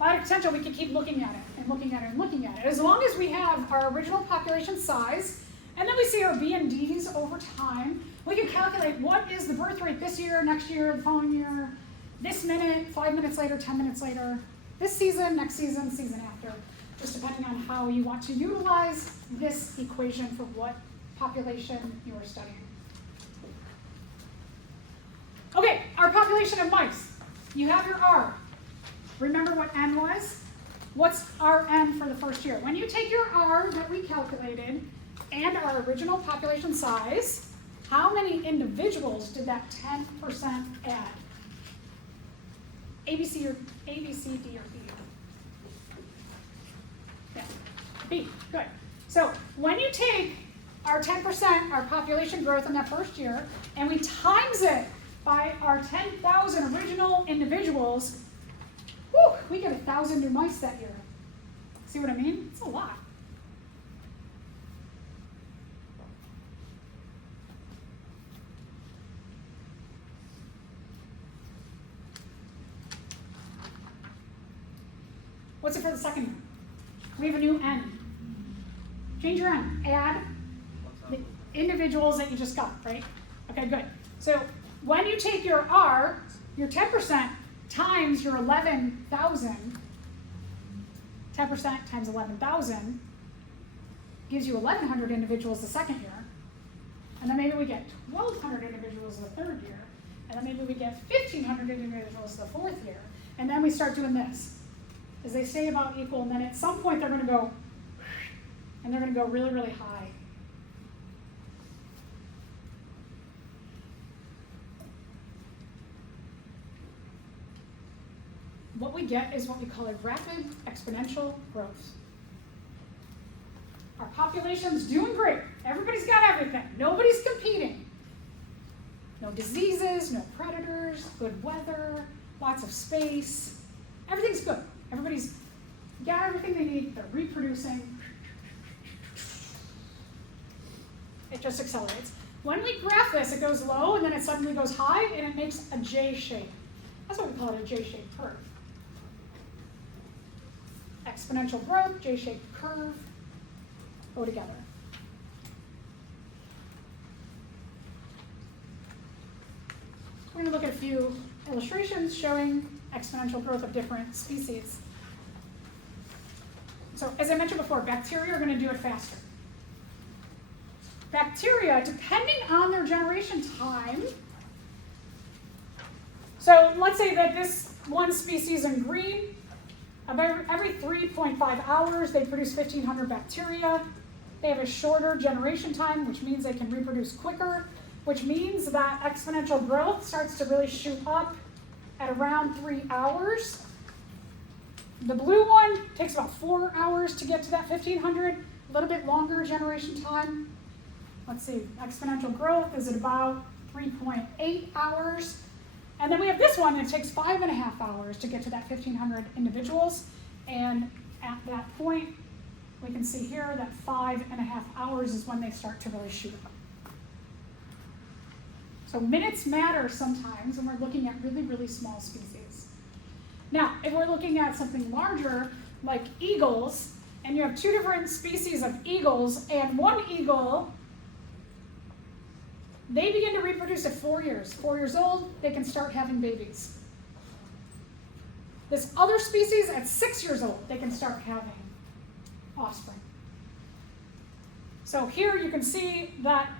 biotic potential, we can keep looking at it and looking at it and looking at it. As long as we have our original population size, and then we see our B and Ds over time, we can calculate what is the birth rate this year, next year, the following year, this minute, 5 minutes later, 10 minutes later, this season, next season, season after, just depending on how you want to utilize this equation for what population you are studying. Okay, our population of mice. You have your R. Remember what N was? What's our N for the first year? When you take your R that we calculated and our original population size, how many individuals did that 10% add? A, B, C, D, or B? Yeah, B, good. So when you take our 10%, our population growth in that first year, and we times it by our 10,000 original individuals, whew, we get 1,000 new mice that year. See what I mean? It's a lot. What's it for the second year? We have a new N. Change your N. Add the individuals that you just got, right? Okay, good. So when you take your R, your 10% times your 11,000, 10% times 11,000 gives you 1,100 individuals the second year. And then maybe we get 1,200 individuals the third year. And then maybe we get 1,500 individuals the fourth year. And then we start doing this. As they stay about equal, and then at some point they're going to go, and they're going to go really, really high. What we get is what we call a rapid exponential growth. Our population's doing great. Everybody's got everything. Nobody's competing. No diseases, no predators, good weather, lots of space. Everything's good. Everybody's got everything they need. They're reproducing. It just accelerates. When we graph this, it goes low and then it suddenly goes high and it makes a J shape. That's what we call it, a J-shaped curve. Exponential growth, J-shaped curve, go together. We're going to look at a few illustrations showing exponential growth of different species. So as I mentioned before, bacteria are going to do it faster. Bacteria, depending on their generation time, so let's say that this one species in green, about every 3.5 hours, they produce 1,500 bacteria. They have a shorter generation time, which means they can reproduce quicker, which means that exponential growth starts to really shoot up at around 3 hours. The blue one takes about 4 hours to get to that 1,500, a little bit longer generation time. Let's see, exponential growth is at about 3.8 hours. And then we have this one that takes 5.5 hours to get to that 1,500 individuals. And at that point, we can see here that 5.5 hours is when they start to really shoot up. So minutes matter sometimes when we're looking at really, really small species. Now, if we're looking at something larger, like eagles, and you have two different species of eagles, and one eagle, they begin to reproduce at 4 years. 4 years old, they can start having babies. This other species, at 6 years old, they can start having offspring. So here you can see that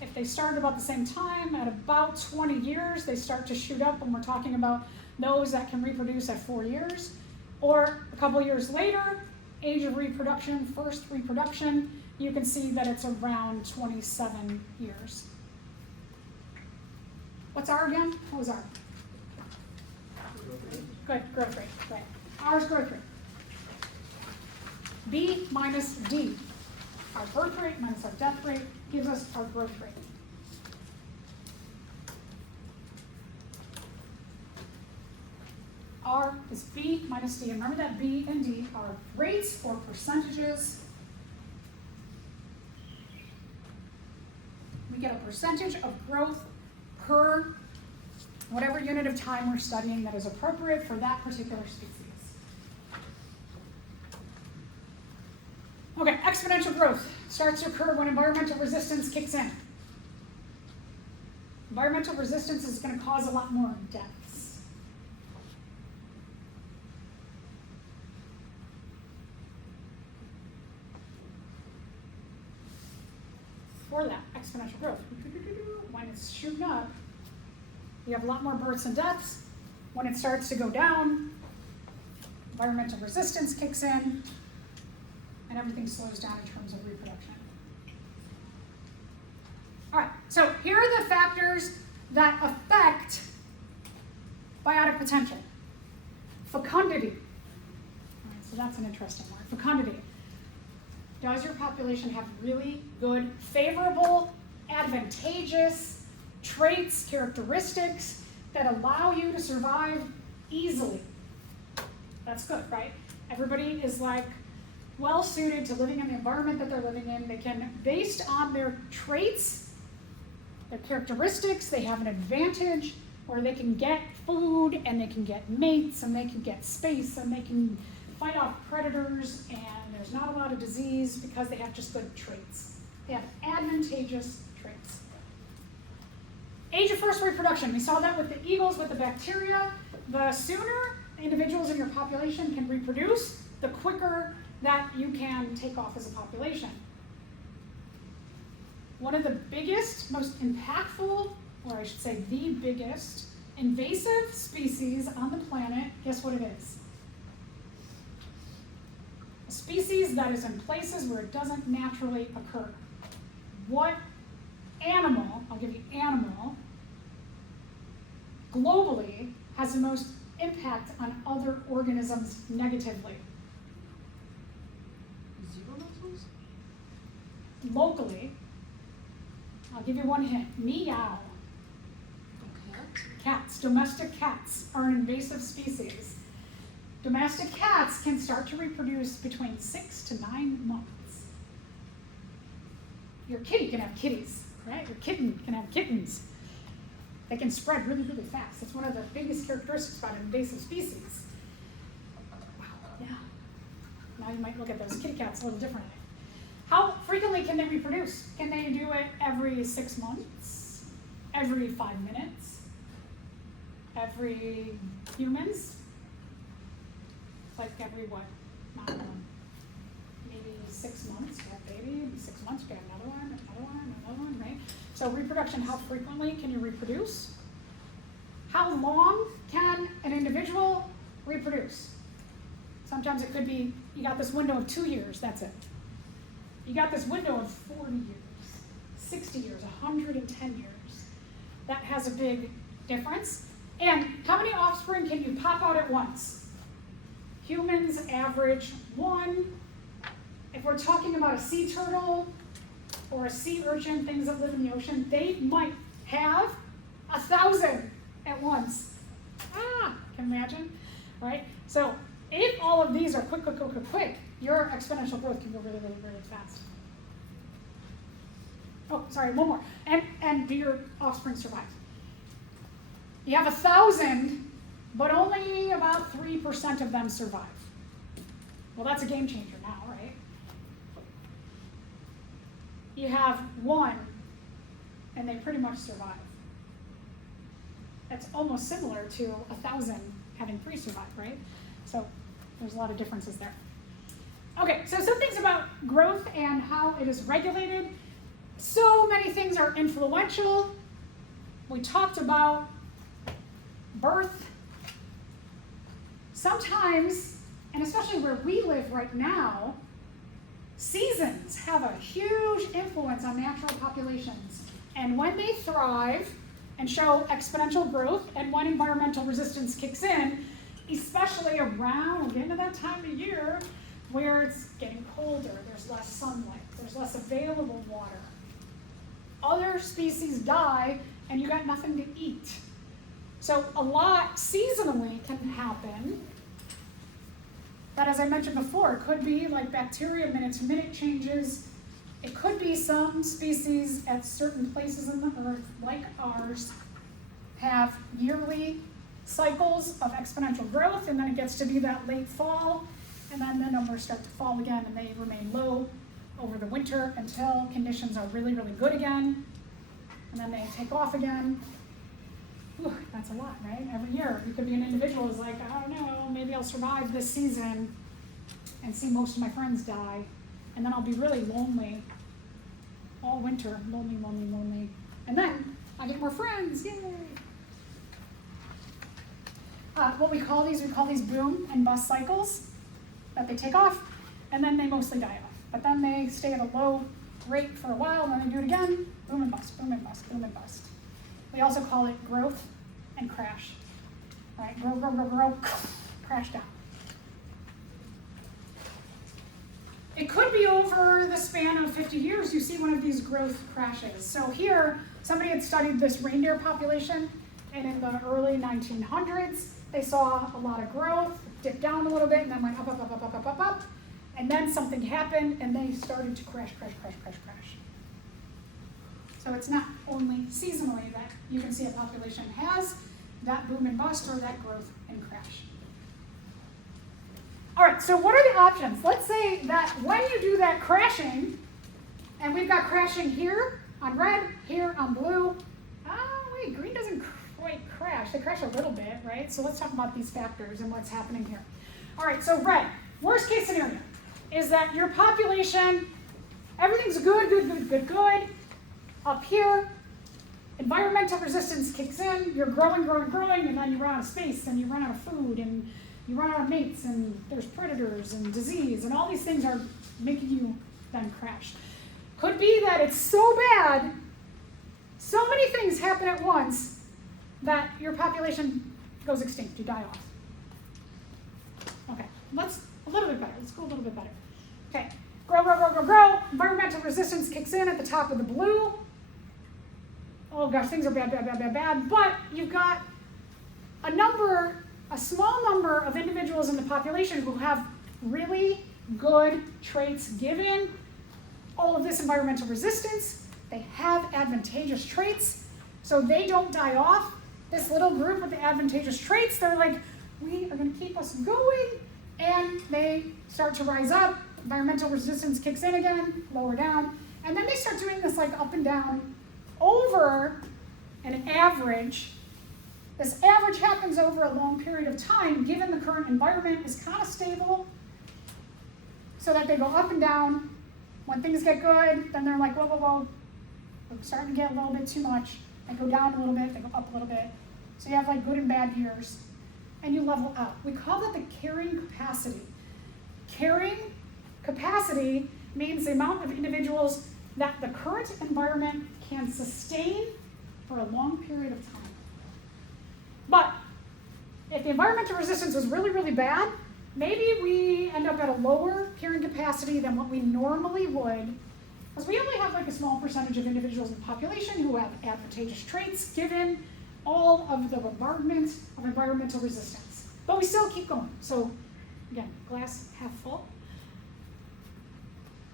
if they start about the same time, at about 20 years, they start to shoot up when we're talking about those that can reproduce at 4 years. Or a couple years later, age of reproduction, first reproduction, you can see that it's around 27 years. What's R again? What was R? Good, growth rate, right. R is growth rate. B minus D. Our birth rate minus our death rate gives us our growth rate. R is B minus D. And remember that B and D are rates or percentages. We get a percentage of growth per whatever unit of time we're studying that is appropriate for that particular species. Okay, exponential growth starts to occur when environmental resistance kicks in. Environmental resistance is going to cause a lot more deaths. For that exponential growth, when it's shooting up, you have a lot more births and deaths. When it starts to go down, environmental resistance kicks in, and everything slows down in terms of reproduction. All right, so here are the factors that affect biotic potential. Fecundity. All right, so that's an interesting one. Fecundity. Does your population have really good, favorable, advantageous traits, characteristics that allow you to survive easily? That's good, right? Everybody is like well suited to living in the environment that they're living in. They can, based on their traits, their characteristics, they have an advantage where they can get food and they can get mates and they can get space and they can fight off predators, and there's not a lot of disease because they have just good traits. They have advantageous traits. Age of first reproduction. We saw that with the eagles, with the bacteria. The sooner individuals in your population can reproduce, the quicker that you can take off as a population. One of the biggest, most impactful, or I should say the biggest, invasive species on the planet, guess what it is? A species that is in places where it doesn't naturally occur. What animal, I'll give you animal, globally has the most impact on other organisms negatively? Zebra mussels? Locally, I'll give you one hint, meow. Cats, domestic cats are an invasive species. Domestic cats can start to reproduce between 6 to 9 months. Your kitty can have kitties, right? Your kitten can have kittens. They can spread really, really fast. That's one of the biggest characteristics about an invasive species. Wow, yeah. Now you might look at those kitty cats a little differently. How frequently can they reproduce? Can they do it every 6 months? Every 5 minutes? Every humans? Like every what? I don't know. Maybe 6 months, you have a baby, 6 months, you have another one, right? So reproduction, how frequently can you reproduce? How long can an individual reproduce? Sometimes it could be, you got this window of 2 years, that's it. You got this window of 40 years, 60 years, 110 years. That has a big difference. And how many offspring can you pop out at once? Humans average 1. If we're talking about a sea turtle or a sea urchin, things that live in the ocean, they might have 1,000 at once. Can you imagine? Right? So if all of these are quick, your exponential growth can go really, really, really fast. Oh, sorry, one more. And do your offspring survive? You have 1,000, but only about 3% of them survive. Well, that's a game changer now, right? You have 1, and they pretty much survive. That's almost similar to 1,000 having 3 survive, right? So there's a lot of differences there. Okay, so some things about growth and how it is regulated. So many things are influential. We talked about birth. Sometimes, and especially where we live right now, seasons have a huge influence on natural populations. And when they thrive and show exponential growth, and when environmental resistance kicks in, especially around, we'll get into that time of year, where it's getting colder, there's less sunlight, there's less available water. Other species die, and you got nothing to eat. So a lot seasonally can happen. That, as I mentioned before, it could be like bacteria minute-to-minute changes. It could be some species at certain places in the earth, like ours, have yearly cycles of exponential growth, and then it gets to be that late fall, and then the numbers start to fall again, and they remain low over the winter until conditions are really, really good again, and then they take off again. Whew, that's a lot, right? Every year, you could be an individual who's like, I don't know, maybe I'll survive this season and see most of my friends die, and then I'll be really lonely all winter, lonely, and then I get more friends, yay! What we call these boom and bust cycles, that they take off, and then they mostly die off. But then they stay at a low rate for a while, and then they do it again, boom and bust, boom and bust, boom and bust. We also call it growth and crash. Right? Grow, crash down. It could be over the span of 50 years, you see one of these growth crashes. So here, somebody had studied this reindeer population, and in the early 1900s, they saw a lot of growth, dipped down a little bit, and then went up. And then something happened, and they started to crash. So it's not only seasonally that you can see a population has that boom and bust or that growth and crash. All right, so what are the options? Let's say that when you do that crashing, and we've got crashing here on red, here on blue. Wait, green doesn't quite crash. They crash a little bit, right? So let's talk about these factors and what's happening here. All right, so red, worst case scenario is that your population, everything's good. Up here, environmental resistance kicks in, you're growing, and then you run out of space, and you run out of food, and you run out of mates, and there's predators and disease, and all these things are making you then crash. Could be that it's so bad, so many things happen at once, that your population goes extinct, you die off. Okay, let's go a little bit better. Okay, grow. Environmental resistance kicks in at the top of the blue. Oh gosh, things are bad. But you've got a small number of individuals in the population who have really good traits given all of this environmental resistance. They have advantageous traits, so they don't die off. This little group with the advantageous traits, they're like, we are going to keep us going, and they start to rise up. Environmental resistance kicks in again, lower down, and then they start doing this like up and down over an average. This average happens over a long period of time, given the current environment is kind of stable, so that they go up and down. When things get good, then they're like, whoa, we're starting to get a little bit too much. They go down a little bit, they go up a little bit. So you have like good and bad years, and you level out. We call that the carrying capacity. Carrying capacity means the amount of individuals that the current environment can sustain for a long period of time. But if the environmental resistance was really bad, maybe we end up at a lower carrying capacity than what we normally would, because we only have like a small percentage of individuals in the population who have advantageous traits given all of the bombardment of environmental resistance. But we still keep going. So again, glass half full.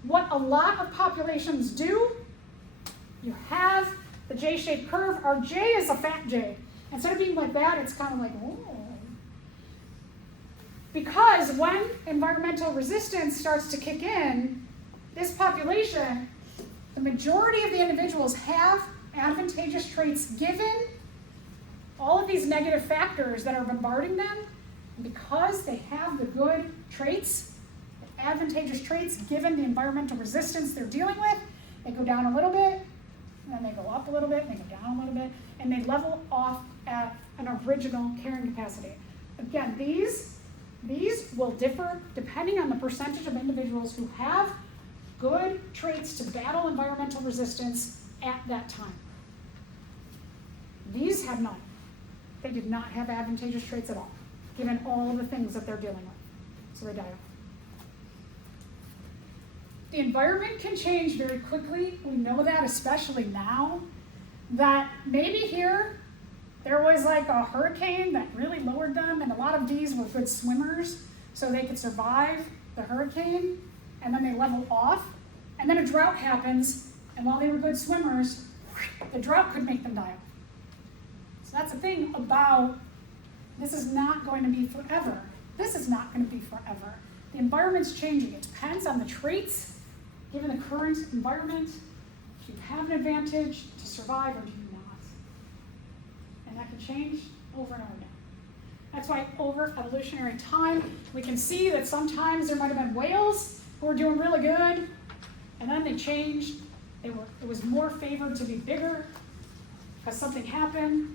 What a lot of populations do, you have the J-shaped curve. Our J is a fat J. Instead of being like that, it's kind of like, oh. Because when environmental resistance starts to kick in, this population, the majority of the individuals have advantageous traits given all of these negative factors that are bombarding them. And because they have the good traits, the advantageous traits given the environmental resistance they're dealing with, they go down a little bit, and then they go up a little bit, and they go down a little bit, and they level off at an original carrying capacity. Again, these will differ depending on the percentage of individuals who have good traits to battle environmental resistance at that time. These have none. They did not have advantageous traits at all, given all the things that they're dealing with. So they die off. The environment can change very quickly. We know that, especially now, that maybe here there was like a hurricane that really lowered them, and a lot of these were good swimmers, so they could survive the hurricane, and then they level off, and then a drought happens, and while they were good swimmers, the drought could make them die off. So that's the thing about this is not going to be forever. This is not going to be forever. The environment's changing. It depends on the traits given the current environment. Do you have an advantage to survive or do you not? And that can change over and over again. That's why over evolutionary time, we can see that sometimes there might have been whales who were doing really good, and then they changed. It was more favored to be bigger because something happened.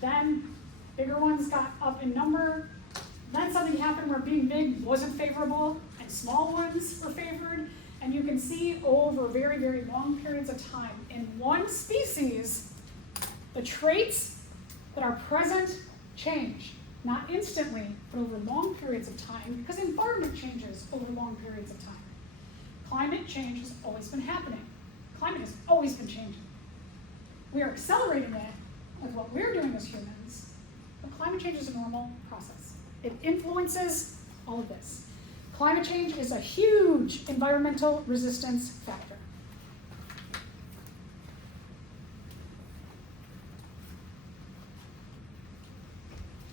Then bigger ones got up in number. Then something happened where being big wasn't favorable, and small ones were favored. And you can see over very, very long periods of time, in one species, the traits that are present change. Not instantly, but over long periods of time, because the environment changes over long periods of time. Climate change has always been happening. Climate has always been changing. We are accelerating it with what we're doing as humans, but climate change is a normal process. It influences all of this. Climate change is a huge environmental resistance factor.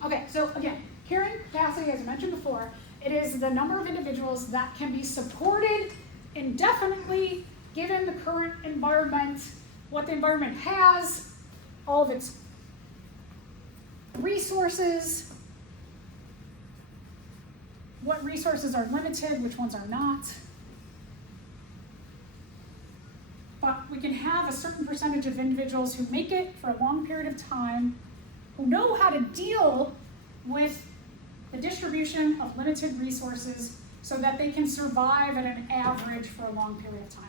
Okay, so again, carrying capacity, as I mentioned before, It is the number of individuals that can be supported indefinitely given the current environment, what the environment has, all of its resources, what resources are limited, which ones are not. But we can have a certain percentage of individuals who make it for a long period of time, who know how to deal with the distribution of limited resources so that they can survive at an average for a long period of time.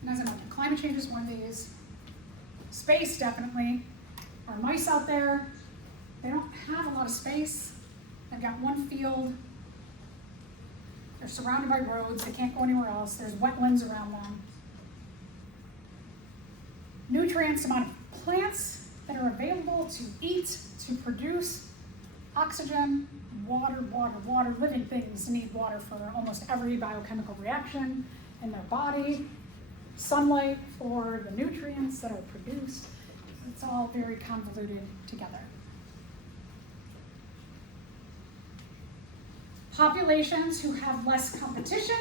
And as I mentioned, climate change is one of these. Space, definitely. Our mice out there, they don't have a lot of space. They've got one field. They're surrounded by roads. They can't go anywhere else. There's wetlands around them. Nutrients, amount of plants that are available to eat, to produce oxygen, water. Living things need water for almost every biochemical reaction in their body. Sunlight for the nutrients that are produced. It's all very convoluted together. Populations who have less competition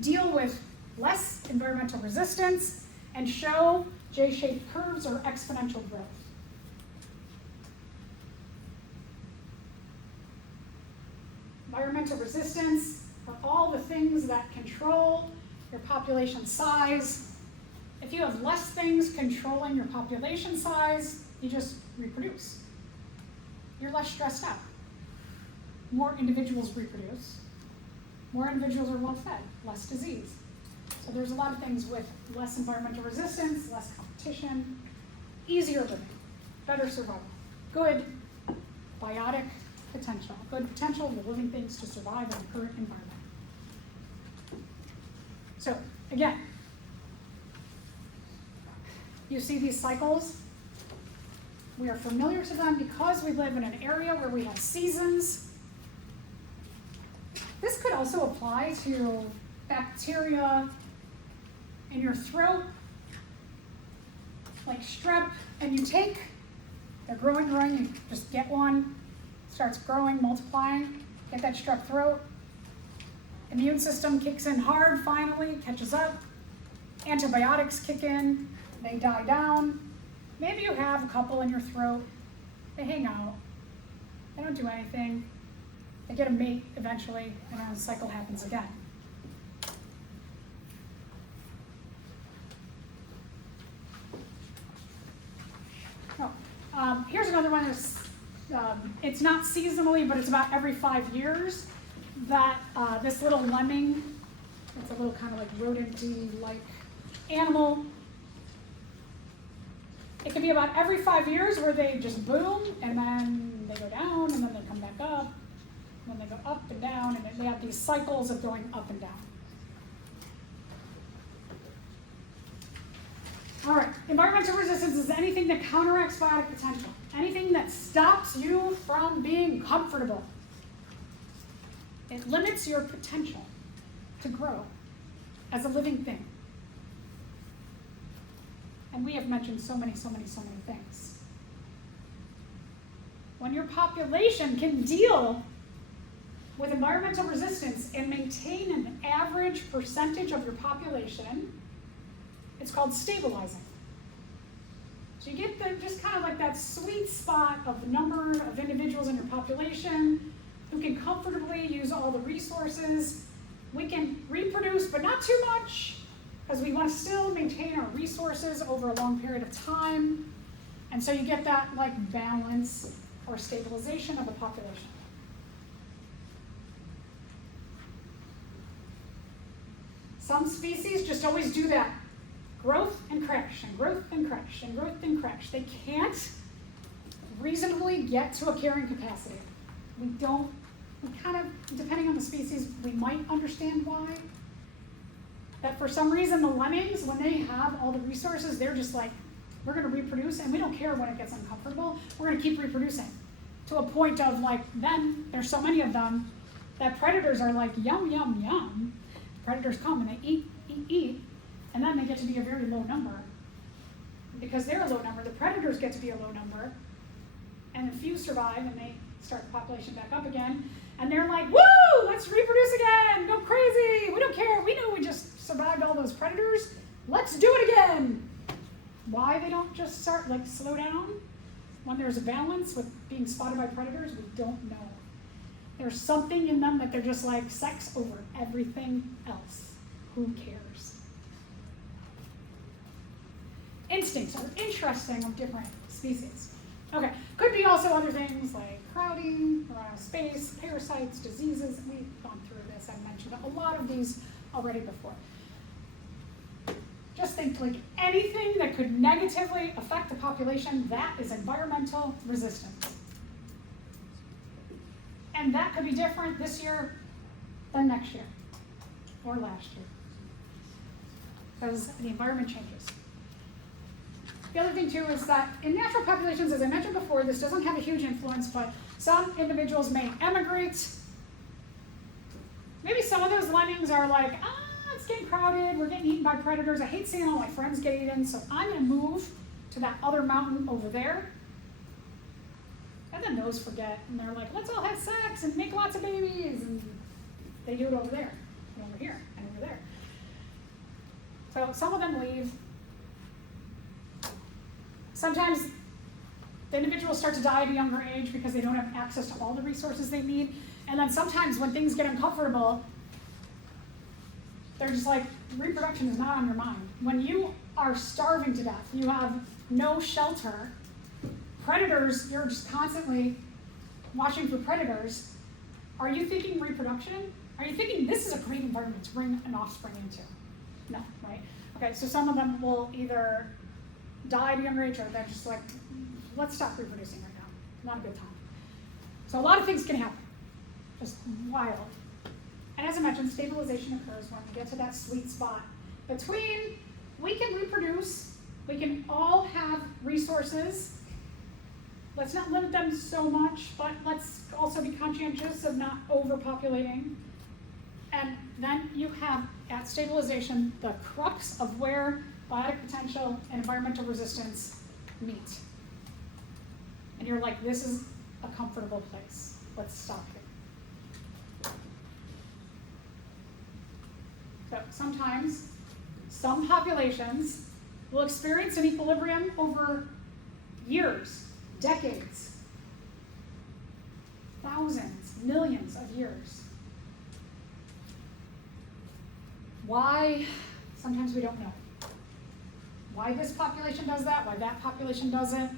deal with less environmental resistance and show J-shaped curves or exponential growth. Environmental resistance are all the things that control your population size. If you have less things controlling your population size, you just reproduce. You're less stressed out. More individuals reproduce. More individuals are well fed, less disease. So there's a lot of things with less environmental resistance, less competition, easier living, better survival, good biotic potential, good potential for living things to survive in the current environment. So again, you see these cycles. We are familiar to them because we live in an area where we have seasons. This could also apply to bacteria in your throat, like strep, and they're growing, you just get one, starts growing, multiplying, get that strep throat. Immune system kicks in hard, finally, catches up. Antibiotics kick in, they die down. Maybe you have a couple in your throat, they hang out, they don't do anything. They get a mate eventually, and then the cycle happens again. Here's another one that's, it's not seasonally, but it's about every 5 years that this little lemming, it's a little kind of like rodent-y like animal. It can be about every 5 years where they just boom, and then they go down, and then they come back up, and then they go up and down, and they have these cycles of going up and down. All right, environmental resistance is anything that counteracts biotic potential, anything that stops you from being comfortable. It limits your potential to grow as a living thing. And we have mentioned so many things. When your population can deal with environmental resistance and maintain an average percentage of your population, it's called stabilizing. So you get just kind of like that sweet spot of the number of individuals in your population who can comfortably use all the resources. We can reproduce, but not too much, because we want to still maintain our resources over a long period of time. And so you get that like balance or stabilization of the population. Some species just always do that. Growth and crash, and growth and crash, and growth and crash. They can't reasonably get to a carrying capacity. We kind of, depending on the species, we might understand why. That for some reason the lemmings, when they have all the resources, they're just like, we're gonna reproduce, and we don't care when it gets uncomfortable, we're gonna keep reproducing. To a point of like, then there's so many of them that predators are like, yum, yum, yum. Predators come and they eat, and then they get to be a very low number. because they're a low number, the predators get to be a low number, and a few survive, and they start the population back up again, and they're like, woo, let's reproduce again, go crazy, we don't care, we know we just survived all those predators, let's do it again. Why they don't just start, like, slow down when there's a balance with being spotted by predators, we don't know. There's something in them that they're just like, sex over everything else. Who cares? Instincts are interesting of different species. Okay, could be also other things like crowding around space, parasites, diseases. We've gone through this. I mentioned a lot of these already before. Just think like anything that could negatively affect the population, that is environmental resistance. And that could be different this year than next year or last year, because the environment changes. The other thing too is that in natural populations, as I mentioned before, this doesn't have a huge influence, but some individuals may emigrate. Maybe some of those lemmings are like, it's getting crowded, we're getting eaten by predators, I hate seeing all my friends get eaten, so I'm gonna move to that other mountain over there. And then those forget, and they're like, let's all have sex and make lots of babies, and they do it over there, and over here, and over there. So some of them leave. Sometimes the individuals start to die at a younger age because they don't have access to all the resources they need. And then sometimes when things get uncomfortable, they're just like, reproduction is not on your mind. When you are starving to death, you have no shelter, predators, you're just constantly watching for predators. Are you thinking reproduction? Are you thinking this is a great environment to bring an offspring into? No, right? Okay, so some of them will either die at a younger age, or they're just like, let's stop reproducing right now. Not a good time. So a lot of things can happen. Just wild. And as I mentioned, stabilization occurs when we get to that sweet spot between we can reproduce, we can all have resources. Let's not limit them so much, but let's also be conscientious of not overpopulating. And then you have, at stabilization, the crux of where biotic potential and environmental resistance meet. And you're like, this is a comfortable place. Let's stop here. So sometimes, some populations will experience an equilibrium over years, decades, thousands, millions of years. Why? Sometimes we don't know. Why this population does that, why that population doesn't,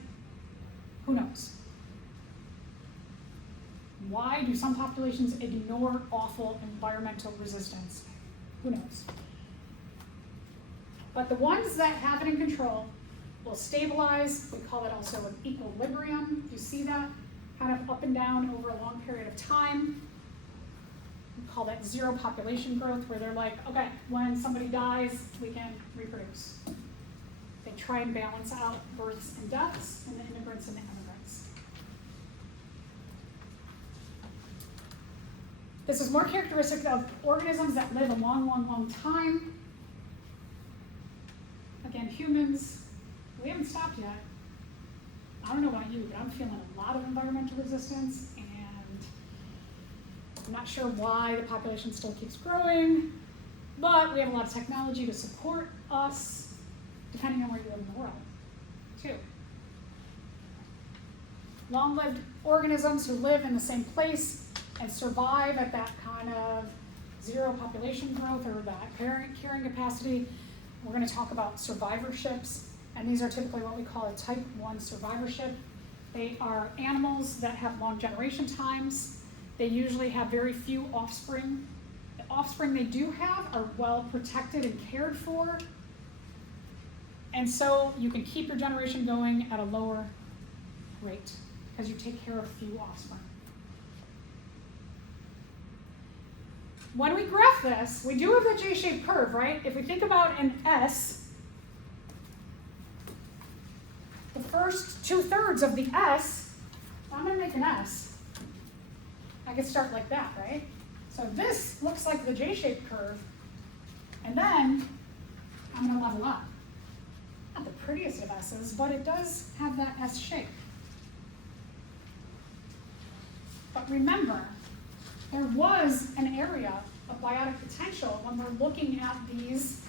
who knows? Why do some populations ignore awful environmental resistance? Who knows? But the ones that have it in control will stabilize. We call it also an equilibrium. You see that kind of up and down over a long period of time. We call that zero population growth, where they're like, okay, when somebody dies, we can reproduce. They try and balance out births and deaths, and the immigrants and the immigrants. This is more characteristic of organisms that live a long, long, long time. Again, humans, we haven't stopped yet. I don't know about you, but I'm feeling a lot of environmental resistance, and I'm not sure why the population still keeps growing, but we have a lot of technology to support us, depending on where you live in the world, too. Long-lived organisms who live in the same place and survive at that kind of zero population growth or that carrying capacity. We're going to talk about survivorships, and these are typically what we call a type 1 survivorship. They are animals that have long generation times. They usually have very few offspring. The offspring they do have are well protected and cared for. And so you can keep your generation going at a lower rate because you take care of few offspring. When we graph this, we do have the J-shaped curve, right? If we think about an S, the first 2/3 of the S, I'm going to make an S. I could start like that, right? So this looks like the J-shaped curve, and then I'm going to level up. Not the prettiest of S's, but it does have that S shape. But remember, there was an area of biotic potential when we're looking at these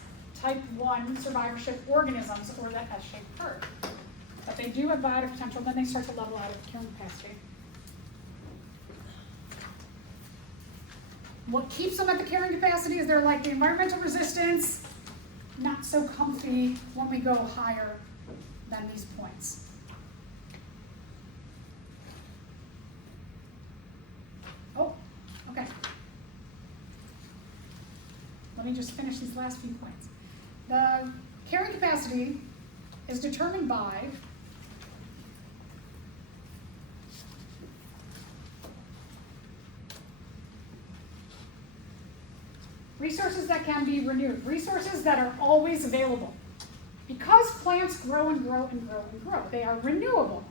type 1 survivorship organisms, or that S-shaped curve. But they do have biotic potential, then they start to level out at the carrying capacity. What keeps them at the carrying capacity is they're like the environmental resistance, not so comfy when we go higher than these points. Oh, okay. Let me just finish these last few points. The carrying capacity is determined by resources that can be renewed, resources that are always available. Because plants grow and grow and grow and grow, they are renewable.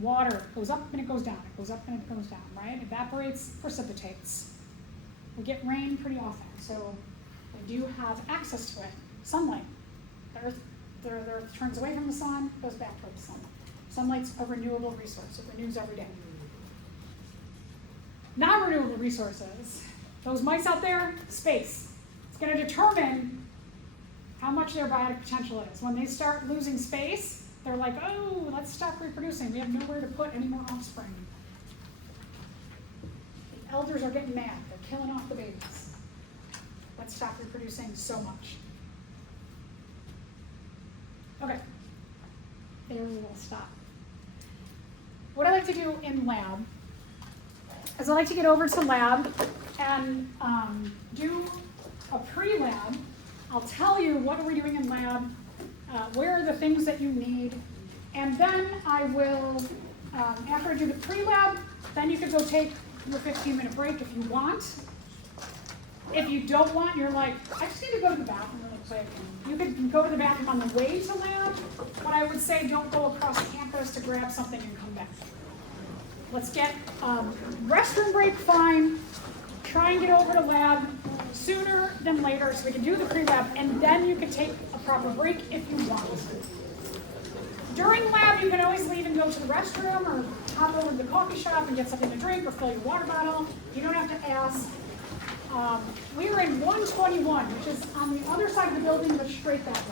Water goes up and it goes down, it goes up and it goes down, right? Evaporates, precipitates. We get rain pretty often, so we do have access to it. Sunlight. The earth turns away from the sun, goes back toward the sun. Sunlight's a renewable resource, it renews every day. Non-renewable resources, those mice out there, space. It's going to determine how much their biotic potential is. When they start losing space, they're like, oh, let's stop reproducing. We have nowhere to put any more offspring. The elders are getting mad. They're killing off the babies. Let's stop reproducing so much. Okay, there we will stop. What I like to do in lab is I like to get over to lab and do a pre-lab. I'll tell you what are we doing in lab, where are the things that you need, and then I will, after I do the pre-lab, then you can go take your 15-minute break if you want. If you don't want, you're like, I just need to go to the bathroom really quick. You could go to the bathroom on the way to lab, but I would say don't go across campus to grab something and come back. Let's get restroom break, fine. Try and get over to lab sooner than later so we can do the pre-lab, and then you can take a proper break if you want. During lab, you can always leave and go to the restroom or hop over to the coffee shop and get something to drink or fill your water bottle. You don't have to ask. We are in 121, which is on the other side of the building, but straight that way.